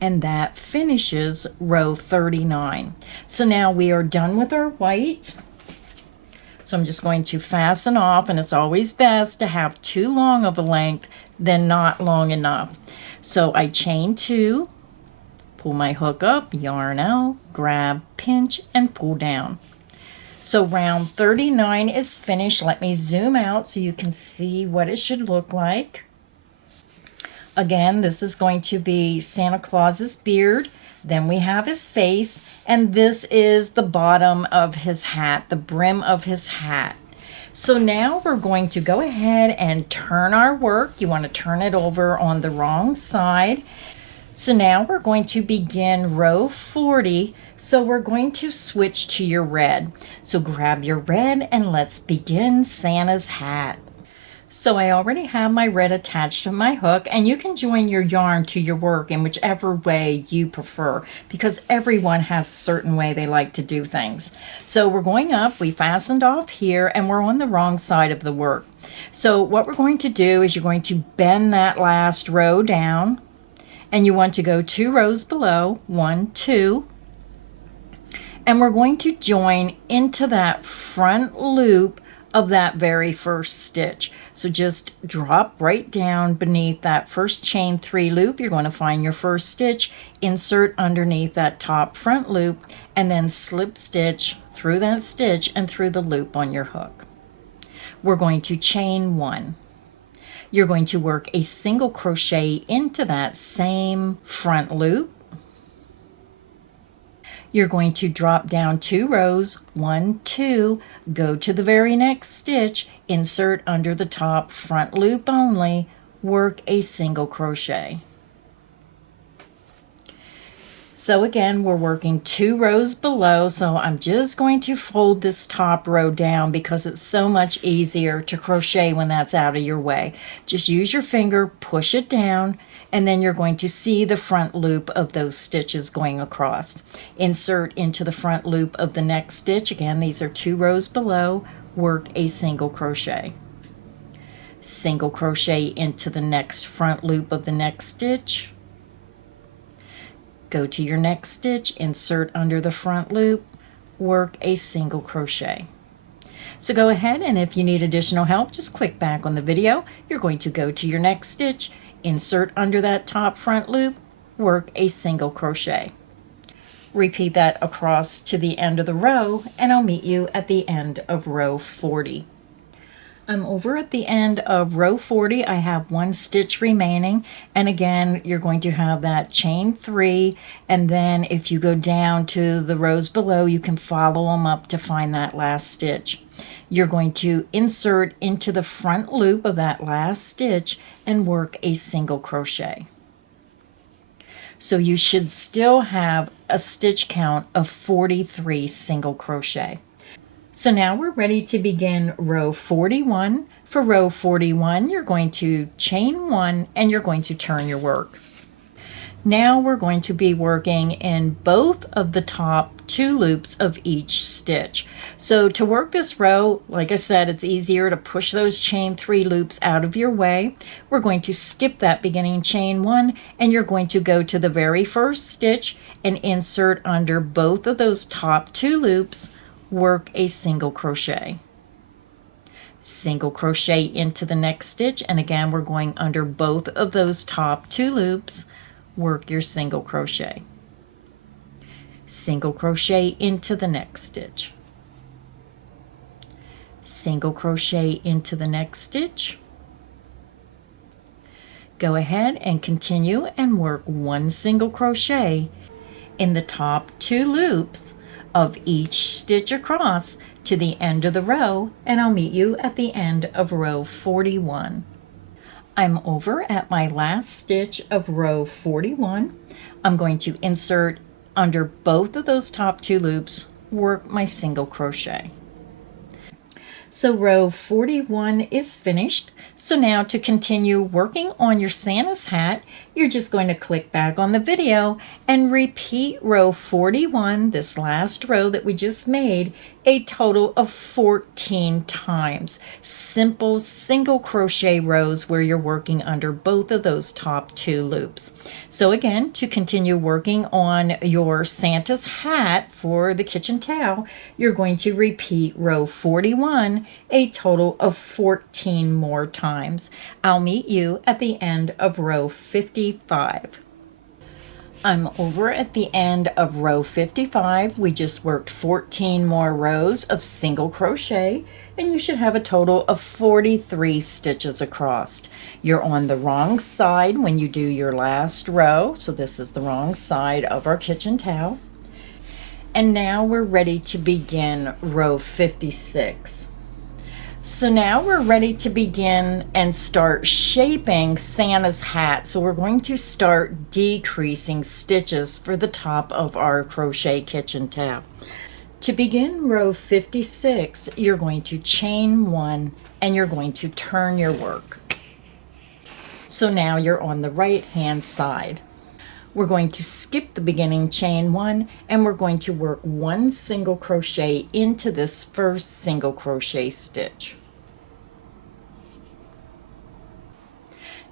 and that finishes row 39. So now we are done with our white. So I'm just going to fasten off, and it's always best to have too long of a length than not long enough. So I chain 2, pull my hook up, yarn out, grab, pinch, and pull down. So round 39 is finished. Let me zoom out so you can see what it should look like. Again, this is going to be Santa Claus's beard. Then we have his face, and this is the bottom of his hat, the brim of his hat. So now we're going to go ahead and turn our work. You want to turn it over on the wrong side. So now we're going to begin row 40. So we're going to switch to your red. So grab your red and let's begin Santa's hat. So I already have my red attached to my hook, and you can join your yarn to your work in whichever way you prefer, because everyone has a certain way they like to do things. So we're going up, we fastened off here, and we're on the wrong side of the work. So what we're going to do is you're going to bend that last row down, and you want to go 2 rows below, 1, 2, and we're going to join into that front loop of that very first stitch. So just drop right down beneath that first chain 3 loop. You're going to find your first stitch, insert underneath that top front loop, and then slip stitch through that stitch and through the loop on your hook. We're going to chain 1. You're going to work a single crochet into that same front loop. You're going to drop down 2 rows, 1, 2, go to the very next stitch, insert under the top front loop only, work a single crochet. So again, we're working 2 rows below, so I'm just going to fold this top row down because it's so much easier to crochet when that's out of your way. Just use your finger, push it down, and then you're going to see the front loop of those stitches going across. Insert into the front loop of the next stitch. Again, these are 2 rows below. Work a single crochet. Single crochet into the next front loop of the next stitch. Go to your next stitch, insert under the front loop, work a single crochet. So go ahead, and if you need additional help, just click back on the video. You're going to go to your next stitch, insert under that top front loop, work a single crochet. Repeat that across to the end of the row, and I'll meet you at the end of row 40. I'm over at the end of row 40. I have 1 stitch remaining, and again you're going to have that chain 3, and then if you go down to the rows below you can follow them up to find that last stitch. You're going to insert into the front loop of that last stitch and work a single crochet. So you should still have a stitch count of 43 single crochet. So now we're ready to begin row 41. For row 41, you're going to chain 1 and you're going to turn your work. Now we're going to be working in both of the top 2 loops of each stitch. So to work this row, like I said, it's easier to push those chain 3 loops out of your way. We're going to skip that beginning chain 1 and you're going to go to the very first stitch and insert under both of those top 2 loops, work a single crochet. Single crochet into the next stitch, and again we're going under both of those top 2 loops, work your single crochet. Single crochet into the next stitch. Single crochet into the next stitch. Go ahead and continue and work 1 single crochet in the top 2 loops of each stitch across to the end of the row, and I'll meet you at the end of row 41. I'm over at my last stitch of row 41. I'm going to insert under both of those top 2 loops, work my single crochet. So row 41 is finished. So now to continue working on your Santa's hat, you're just going to click back on the video and repeat row 41, this last row that we just made, a total of 14 times. Simple single crochet rows where you're working under both of those top 2 loops. So again, to continue working on your Santa's hat for the kitchen towel, you're going to repeat row 41 a total of 14 more times. I'll meet you at the end of row 55. I'm over at the end of row 55. We just worked 14 more rows of single crochet, and you should have a total of 43 stitches across. You're on the wrong side when you do your last row, so this is the wrong side of our kitchen towel. And now we're ready to begin row 56. So now we're ready to begin and start shaping Santa's hat. So we're going to start decreasing stitches for the top of our crochet kitchen towel. To begin row 56, you're going to chain 1 and you're going to turn your work. So now you're on the right hand side. We're going to skip the beginning chain 1 and we're going to work 1 single crochet into this first single crochet stitch.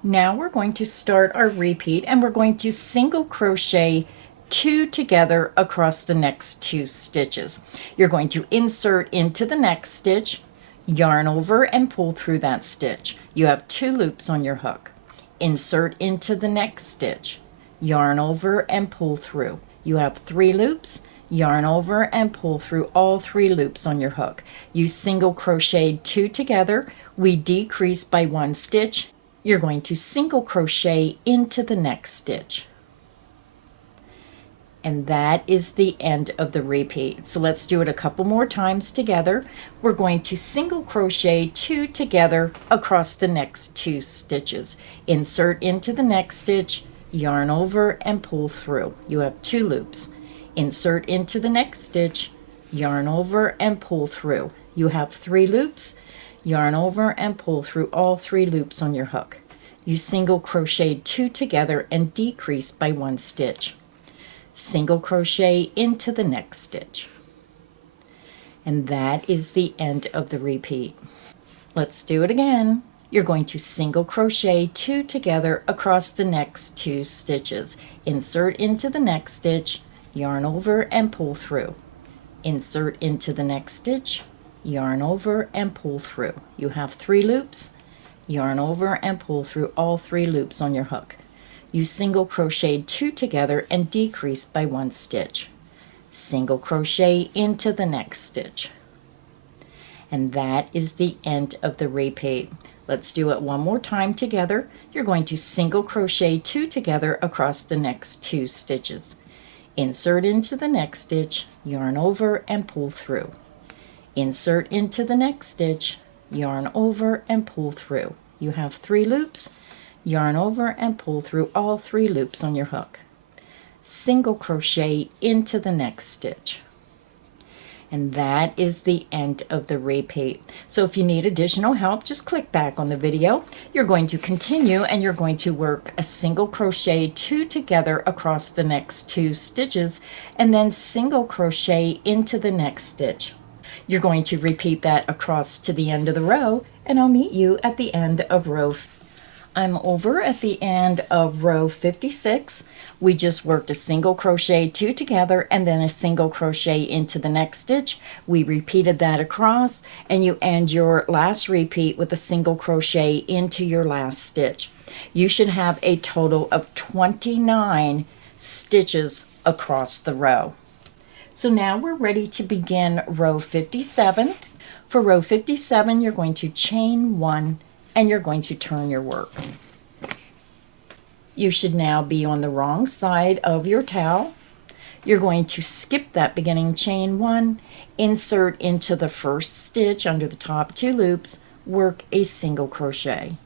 Now we're going to start our repeat and we're going to single crochet 2 together across the next 2 stitches. You're going to insert into the next stitch, yarn over and pull through that stitch. You have 2 loops on your hook. Insert into the next stitch, yarn over and pull through. You have 3 loops, yarn over and pull through all 3 loops on your hook. You single crocheted 2 together. We decrease by 1 stitch. You're going to single crochet into the next stitch. And that is the end of the repeat. So let's do it a couple more times together. We're going to single crochet 2 together across the next 2 stitches. Insert into the next stitch, yarn over and pull through. You have 2 loops. Insert into the next stitch, yarn over and pull through. You have 3 loops. Yarn over and pull through all 3 loops on your hook. You single crocheted 2 together and decrease by 1 stitch. Single crochet into the next stitch. And that is the end of the repeat. Let's do it again. You're going to single crochet 2 together across the next 2 stitches. Insert into the next stitch, yarn over and pull through. Insert into the next stitch, yarn over and pull through. You have 3 loops, yarn over and pull through all 3 loops on your hook. You single crocheted 2 together and decrease by 1 stitch. Single crochet into the next stitch. And that is the end of the repeat. Let's do it one more time together. You're going to single crochet 2 together across the next 2 stitches. Insert into the next stitch, yarn over and pull through. insert into the next stitch, yarn over and pull through. You have 3 loops, yarn over and pull through all 3 loops on your hook. Single crochet into the next stitch. And that is the end of the repeat. So if you need additional help, just click back on the video. You're going to continue and you're going to work a single crochet 2 together across the next 2 stitches and then single crochet into the next stitch. You're going to repeat that across to the end of the row, and I'll meet you at the end of row. I'm over at the end of row 56. We just worked a single crochet 2 together and then a single crochet into the next stitch. We repeated that across, and you end your last repeat with a single crochet into your last stitch. You should have a total of 29 stitches across the row. So now we're ready to begin row 57. For row 57, you're going to chain 1 and you're going to turn your work. You should now be on the wrong side of your towel. You're going to skip that beginning chain 1, insert into the first stitch under the top 2 loops, work a single crochet.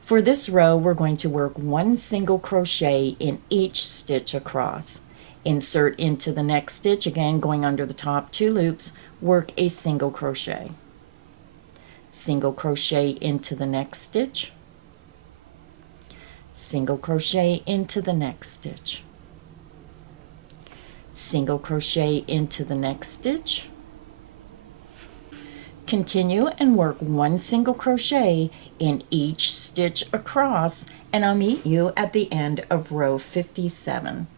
For this row, we're going to work 1 single crochet in each stitch across. Insert into the next stitch, again going under the top 2 loops, work a single crochet. Single crochet into the next stitch, single crochet into the next stitch, single crochet into the next stitch. Continue and work 1 single crochet in each stitch across, and I'll meet you at the end of row 57.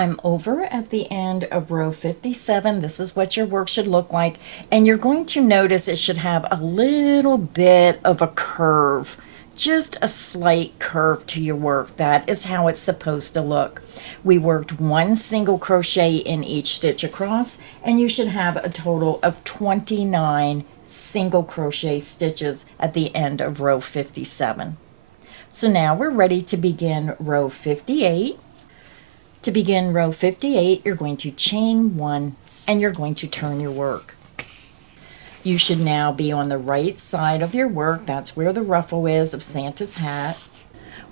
I'm over at the end of row 57. This is what your work should look like, and you're going to notice it should have a little bit of a curve, just a slight curve to your work. That is how it's supposed to look. We worked 1 single crochet in each stitch across, and you should have a total of 29 single crochet stitches at the end of row 57. So now we're ready to begin row 58. To begin row 58, you're going to chain 1 and you're going to turn your work. You should now be on the right side of your work. That's where the ruffle is of Santa's hat.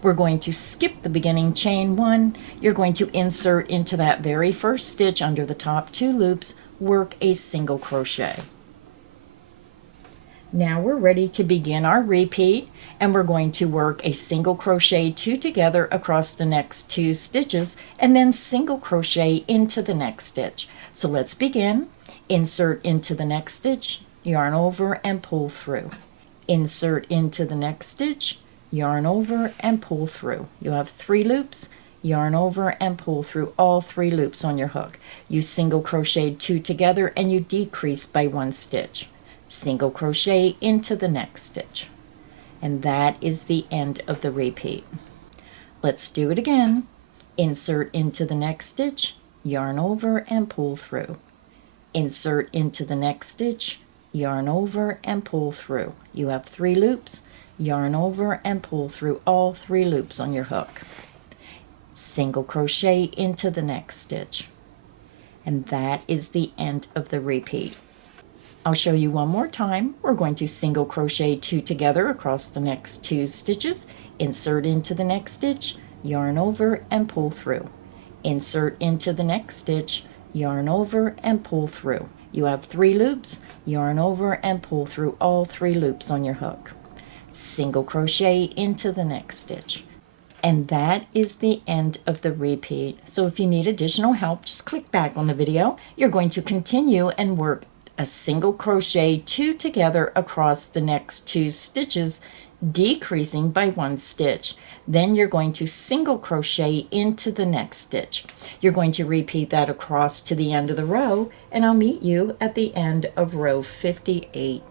We're going to skip the beginning chain 1. You're going to insert into that very first stitch under the top 2 loops, work a single crochet. Now we're ready to begin our repeat, and we're going to work a single crochet 2 together across the next 2 stitches and then single crochet into the next stitch. So let's begin. Insert into the next stitch, yarn over and pull through. Insert into the next stitch, yarn over and pull through. You have 3 loops, yarn over and pull through all 3 loops on your hook. You single crocheted 2 together and you decrease by 1 stitch. Single crochet into the next stitch. And that is the end of the repeat. Let's do it again. Insert into the next stitch, yarn over and pull through. Insert into the next stitch, yarn over and pull through. You have 3 loops, yarn over and pull through all 3 loops on your hook. Single crochet into the next stitch. And that is the end of the repeat. I'll show you one more time. We're going to single crochet 2 together across the next 2 stitches, insert into the next stitch, yarn over and pull through. Insert into the next stitch, yarn over and pull through. You have 3 loops, yarn over and pull through all 3 loops on your hook. Single crochet into the next stitch. And that is the end of the repeat. So if you need additional help, just click back on the video. You're going to continue and work a single crochet 2 together across the next 2 stitches, decreasing by 1 stitch. Then you're going to single crochet into the next stitch. You're going to repeat that across to the end of the row, and I'll meet you at the end of row 58.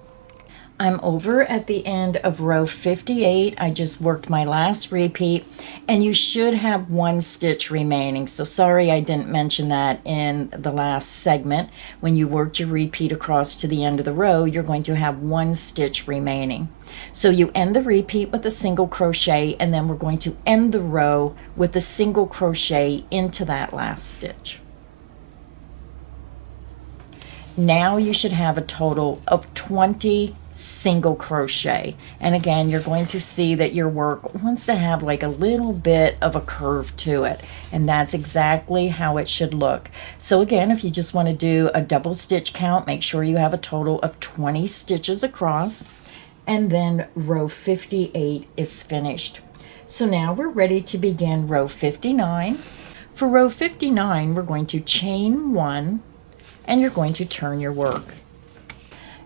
I'm over at the end of row 58. I just worked my last repeat, and you should have 1 stitch remaining. So sorry I didn't mention that in the last segment. When you worked your repeat across to the end of the row, you're going to have 1 stitch remaining. So you end the repeat with a single crochet, and then we're going to end the row with a single crochet into that last stitch. Now you should have a total of 20 single crochet. And again, you're going to see that your work wants to have like a little bit of a curve to it. And that's exactly how it should look. So again, if you just want to do a double stitch count, make sure you have a total of 20 stitches across. And then row 58 is finished. So now we're ready to begin row 59. For row 59, we're going to chain 1, and you're going to turn your work.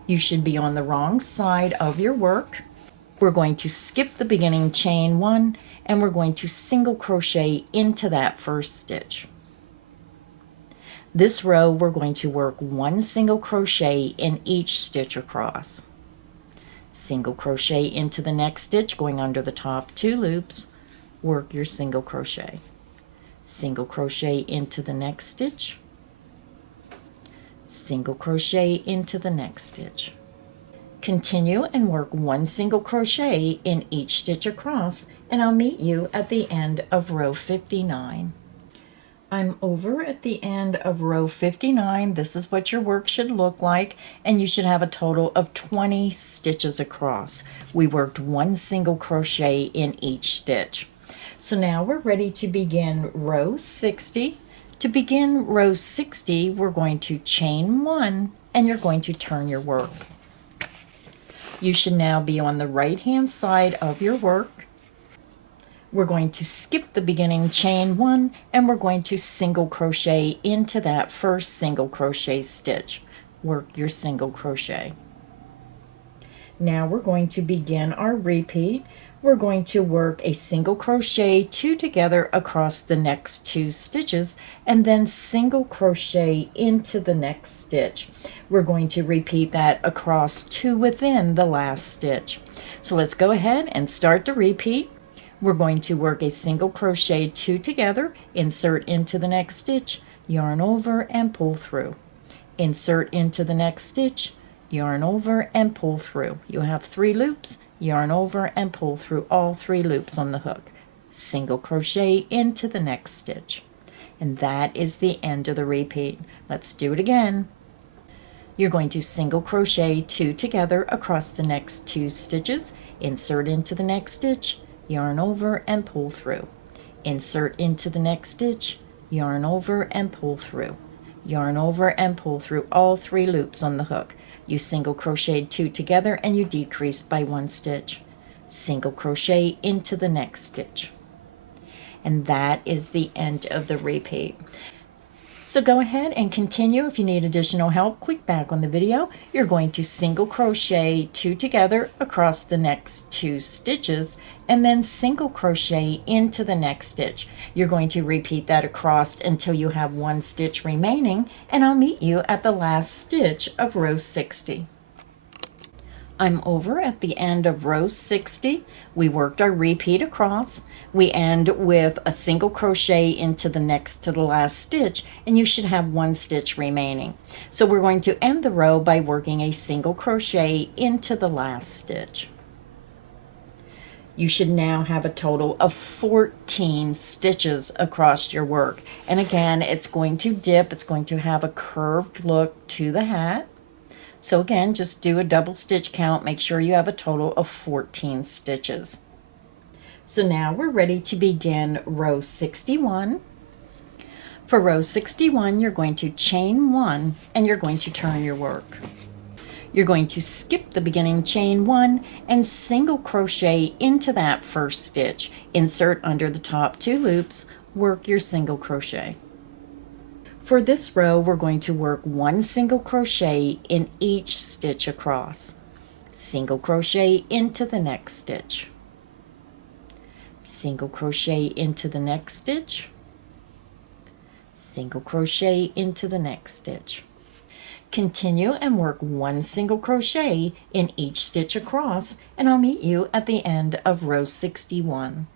You should be on the wrong side of your work. We're going to skip the beginning chain 1, and we're going to single crochet into that first stitch. This row, we're going to work 1 single crochet in each stitch across. Single crochet into the next stitch, going under the top 2 loops, work your single crochet. Single crochet into the next stitch, single crochet into the next stitch. Continue and work 1 single crochet in each stitch across, and I'll meet you at the end of row 59. I'm over at the end of row 59. This is what your work should look like, and you should have a total of 20 stitches across. We worked 1 single crochet in each stitch. So now we're ready to begin row 60. To begin row 60, we're going to chain 1, and you're going to turn your work. You should now be on the right hand side of your work. We're going to skip the beginning chain 1, and we're going to single crochet into that first single crochet stitch. Work your single crochet. Now we're going to begin our repeat. We're going to work a single crochet 2 together across the next 2 stitches, and then single crochet into the next stitch. We're going to repeat that across 2 within the last stitch. So let's go ahead and start the repeat. We're going to work a single crochet 2 together, insert into the next stitch, yarn over and pull through. Insert into the next stitch, yarn over and pull through. You have 3 loops, yarn over and pull through all 3 loops on the hook. Single crochet into the next stitch. And that is the end of the repeat. Let's do it again. You're going to single crochet 2 together across the next 2 stitches, insert into the next stitch, yarn over and pull through. Insert into the next stitch, yarn over and pull through. Yarn over and pull through all 3 loops on the hook. You single crocheted 2 together and you decrease by 1 stitch. Single crochet into the next stitch. And that is the end of the repeat. So go ahead and continue. If you need additional help, click back on the video. You're going to single crochet 2 together across the next 2 stitches, and then single crochet into the next stitch. You're going to repeat that across until you have 1 stitch remaining, and I'll meet you at the last stitch of row 60. I'm over at the end of row 60. We worked our repeat across. We end with a single crochet into the next to the last stitch, and you should have 1 stitch remaining. So we're going to end the row by working a single crochet into the last stitch. You should now have a total of 14 stitches across your work. And again, it's going to dip. It's going to have a curved look to the hat. So again, just do a double stitch count. Make sure you have a total of 14 stitches. So now we're ready to begin row 61. For row 61, you're going to chain 1 and you're going to turn your work. You're going to skip the beginning chain 1 and single crochet into that first stitch. Insert under the top 2 loops, work your single crochet. For this row, we're going to work 1 single crochet in each stitch across. Single crochet into the next stitch. Single crochet into the next stitch. Single crochet into the next stitch. Continue and work 1 single crochet in each stitch across, and I'll meet you at the end of row 61.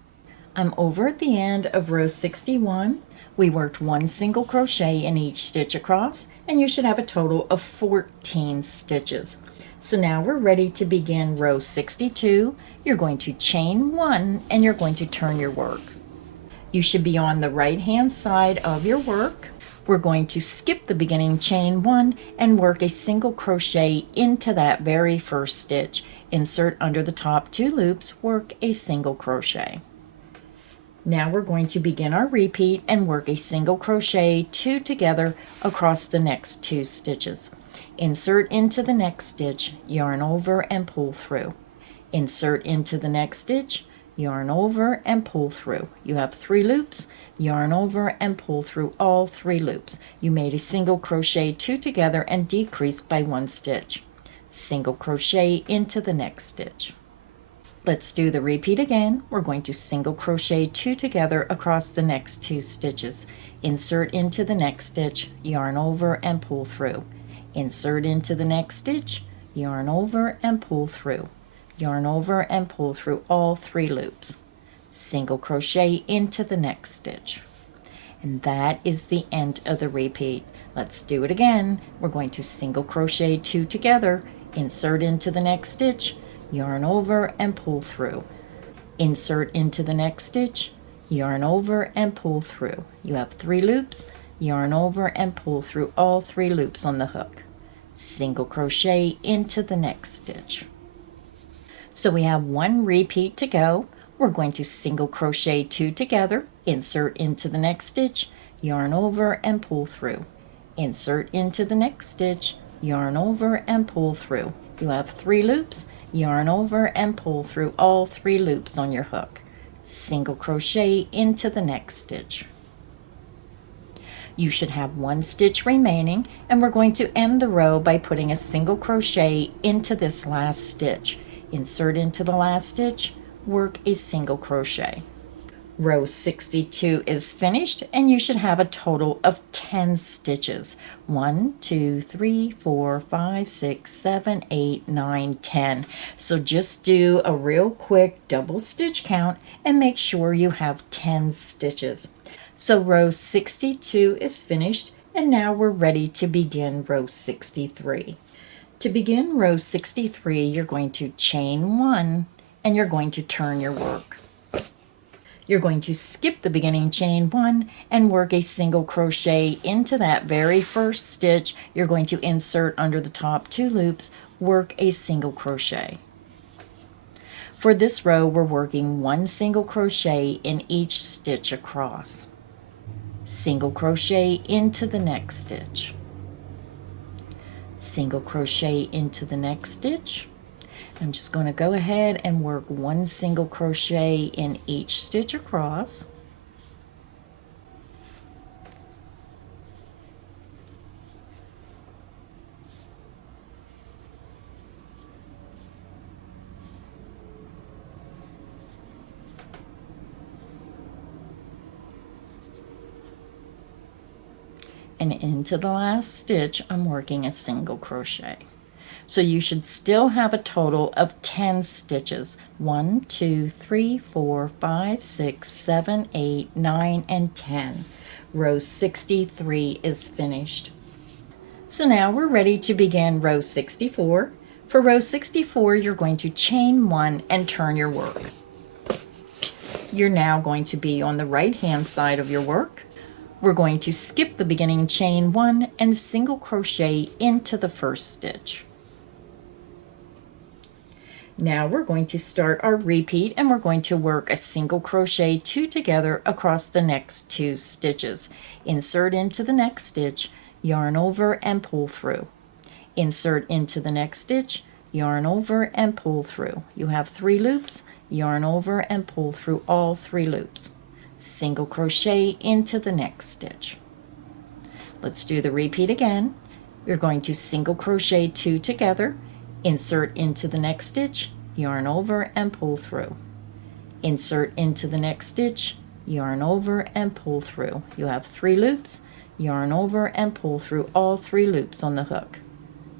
I'm over at the end of row 61. We worked 1 single crochet in each stitch across, and you should have a total of 14 stitches. So now we're ready to begin row 62. You're going to chain 1 and you're going to turn your work. You should be on the right hand side of your work. we're going to skip the beginning chain 1 and work a single crochet into that very first stitch. Insert under the top 2 loops, work a single crochet. Now we're going to begin our repeat and work a single crochet 2 together across the next 2 stitches. Insert into the next stitch, yarn over and pull through. Insert into the next stitch, yarn over and pull through. You have 3 loops, yarn over and pull through all 3 loops. You made a single crochet 2 together and decrease by 1 stitch. Single crochet into the next stitch. Let's do the repeat again. We're going to single crochet 2 together across the next 2 stitches. Insert into the next stitch, yarn over and pull through. Insert into the next stitch, yarn over and pull through. Yarn over and pull through all 3 loops. Single crochet into the next stitch. And that is the end of the repeat. Let's do it again. We're going to single crochet 2 together, insert into the next stitch, yarn over and pull through. Insert into the next stitch, yarn over and pull through. You have 3 loops, yarn over and pull through all 3 loops on the hook. Single crochet into the next stitch. So we have 1 repeat to go. We're going to single crochet 2 together, insert into the next stitch, yarn over and pull through. Insert into the next stitch, yarn over and pull through. You have 3 loops, yarn over and pull through all 3 loops on your hook. Single crochet into the next stitch. You should have 1 stitch remaining, and we're going to end the row by putting a single crochet into this last stitch. Insert into the last stitch, work a single crochet. Row 62 is finished, and you should have a total of 10 stitches. 1, 2, 3, 4, 5, 6, 7, 8, 9, 10. So just do a real quick double stitch count and make sure you have 10 stitches. So row 62 is finished, and now we're ready to begin row 63. To begin row 63, you're going to chain 1 and you're going to turn your work. You're going to skip the beginning chain 1 and work a single crochet into that very first stitch. You're going to insert under the top 2 loops, work a single crochet. For this row, we're working 1 single crochet in each stitch across. Single crochet into the next stitch. Single crochet into the next stitch. I'm just going to go ahead and work 1 single crochet in each stitch across. And into the last stitch, I'm working a single crochet. So you should still have a total of 10 stitches. 1, 2, 3, 4, 5, 6, 7, 8, 9, and 10. Row 63 is finished. So now we're ready to begin row 64. For row 64, you're going to chain 1 and turn your work. You're now going to be on the right hand side of your work. We're going to skip the beginning chain 1 and single crochet into the first stitch. Now we're going to start our repeat, and we're going to work a single crochet 2 together across the next 2 stitches. Insert into the next stitch, yarn over and pull through. Insert into the next stitch, yarn over and pull through. You have 3 loops, yarn over and pull through all 3 loops. Single crochet into the next stitch. Let's do the repeat again. You're going to single crochet 2 together, insert into the next stitch, yarn over and pull through. Insert into the next stitch, yarn over and pull through. You have 3 loops, yarn over and pull through all 3 loops on the hook.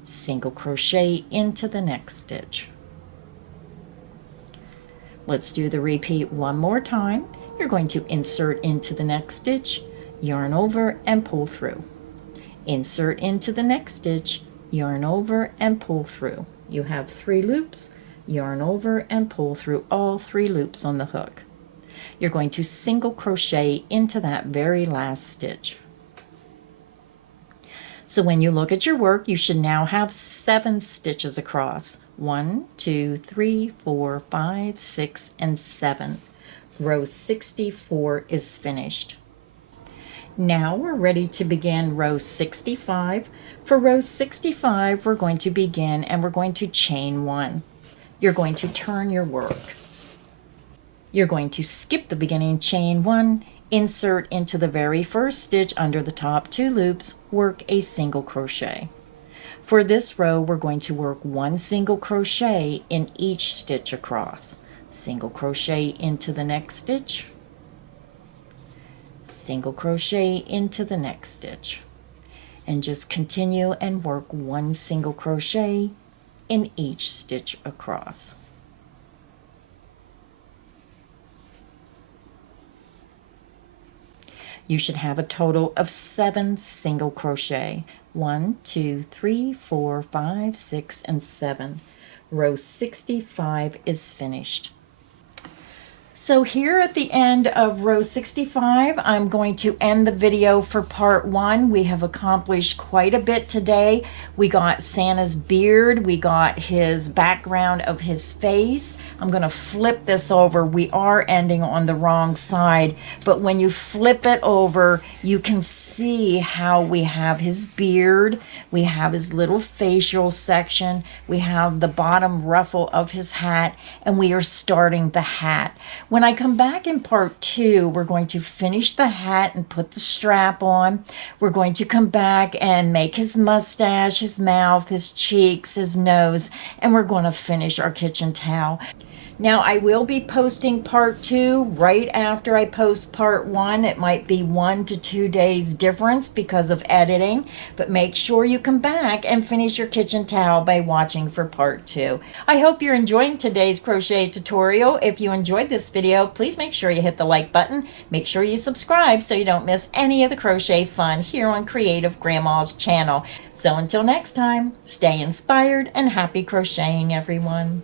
Single crochet into the next stitch. Let's do the repeat one more time. You're going to insert into the next stitch, yarn over and pull through. Insert into the next stitch, yarn over and pull through. You have 3 loops, yarn over and pull through all 3 loops on the hook. You're going to single crochet into that very last stitch. So when you look at your work, you should now have 7 stitches across. 1, 2, 3, 4, 5, 6, and 7. Row 64 is finished. Now we're ready to begin row 65. For row 65, we're going to begin and we're going to chain 1. You're going to turn your work. You're going to skip the beginning chain 1, insert into the very first stitch under the top 2 loops, work a single crochet. For this row, we're going to work 1 single crochet in each stitch across. Single crochet into the next stitch, single crochet into the next stitch, and just continue and work 1 single crochet in each stitch across. You should have a total of 7 single crochet. 1, 2, 3, 4, 5, 6, and 7. Row 65 is finished. So here at the end of row 65, I'm going to end the video for part 1. We have accomplished quite a bit today. We got Santa's beard. We got his background of his face. I'm going to flip this over. We are ending on the wrong side, but when you flip it over, you can see how we have his beard. We have his little facial section. We have the bottom ruffle of his hat, and we are starting the hat. When I come back in part 2, we're going to finish the hat and put the strap on. We're going to come back and make his mustache, his mouth, his cheeks, his nose, and we're going to finish our kitchen towel. Now, I will be posting part 2 right after I post part 1. It might be 1 to 2 days difference because of editing, but make sure you come back and finish your kitchen towel by watching for part 2. I hope you're enjoying today's crochet tutorial. If you enjoyed this video, please make sure you hit the like button. Make sure you subscribe so you don't miss any of the crochet fun here on Creative Grandma's channel. So until next time, stay inspired and happy crocheting, everyone.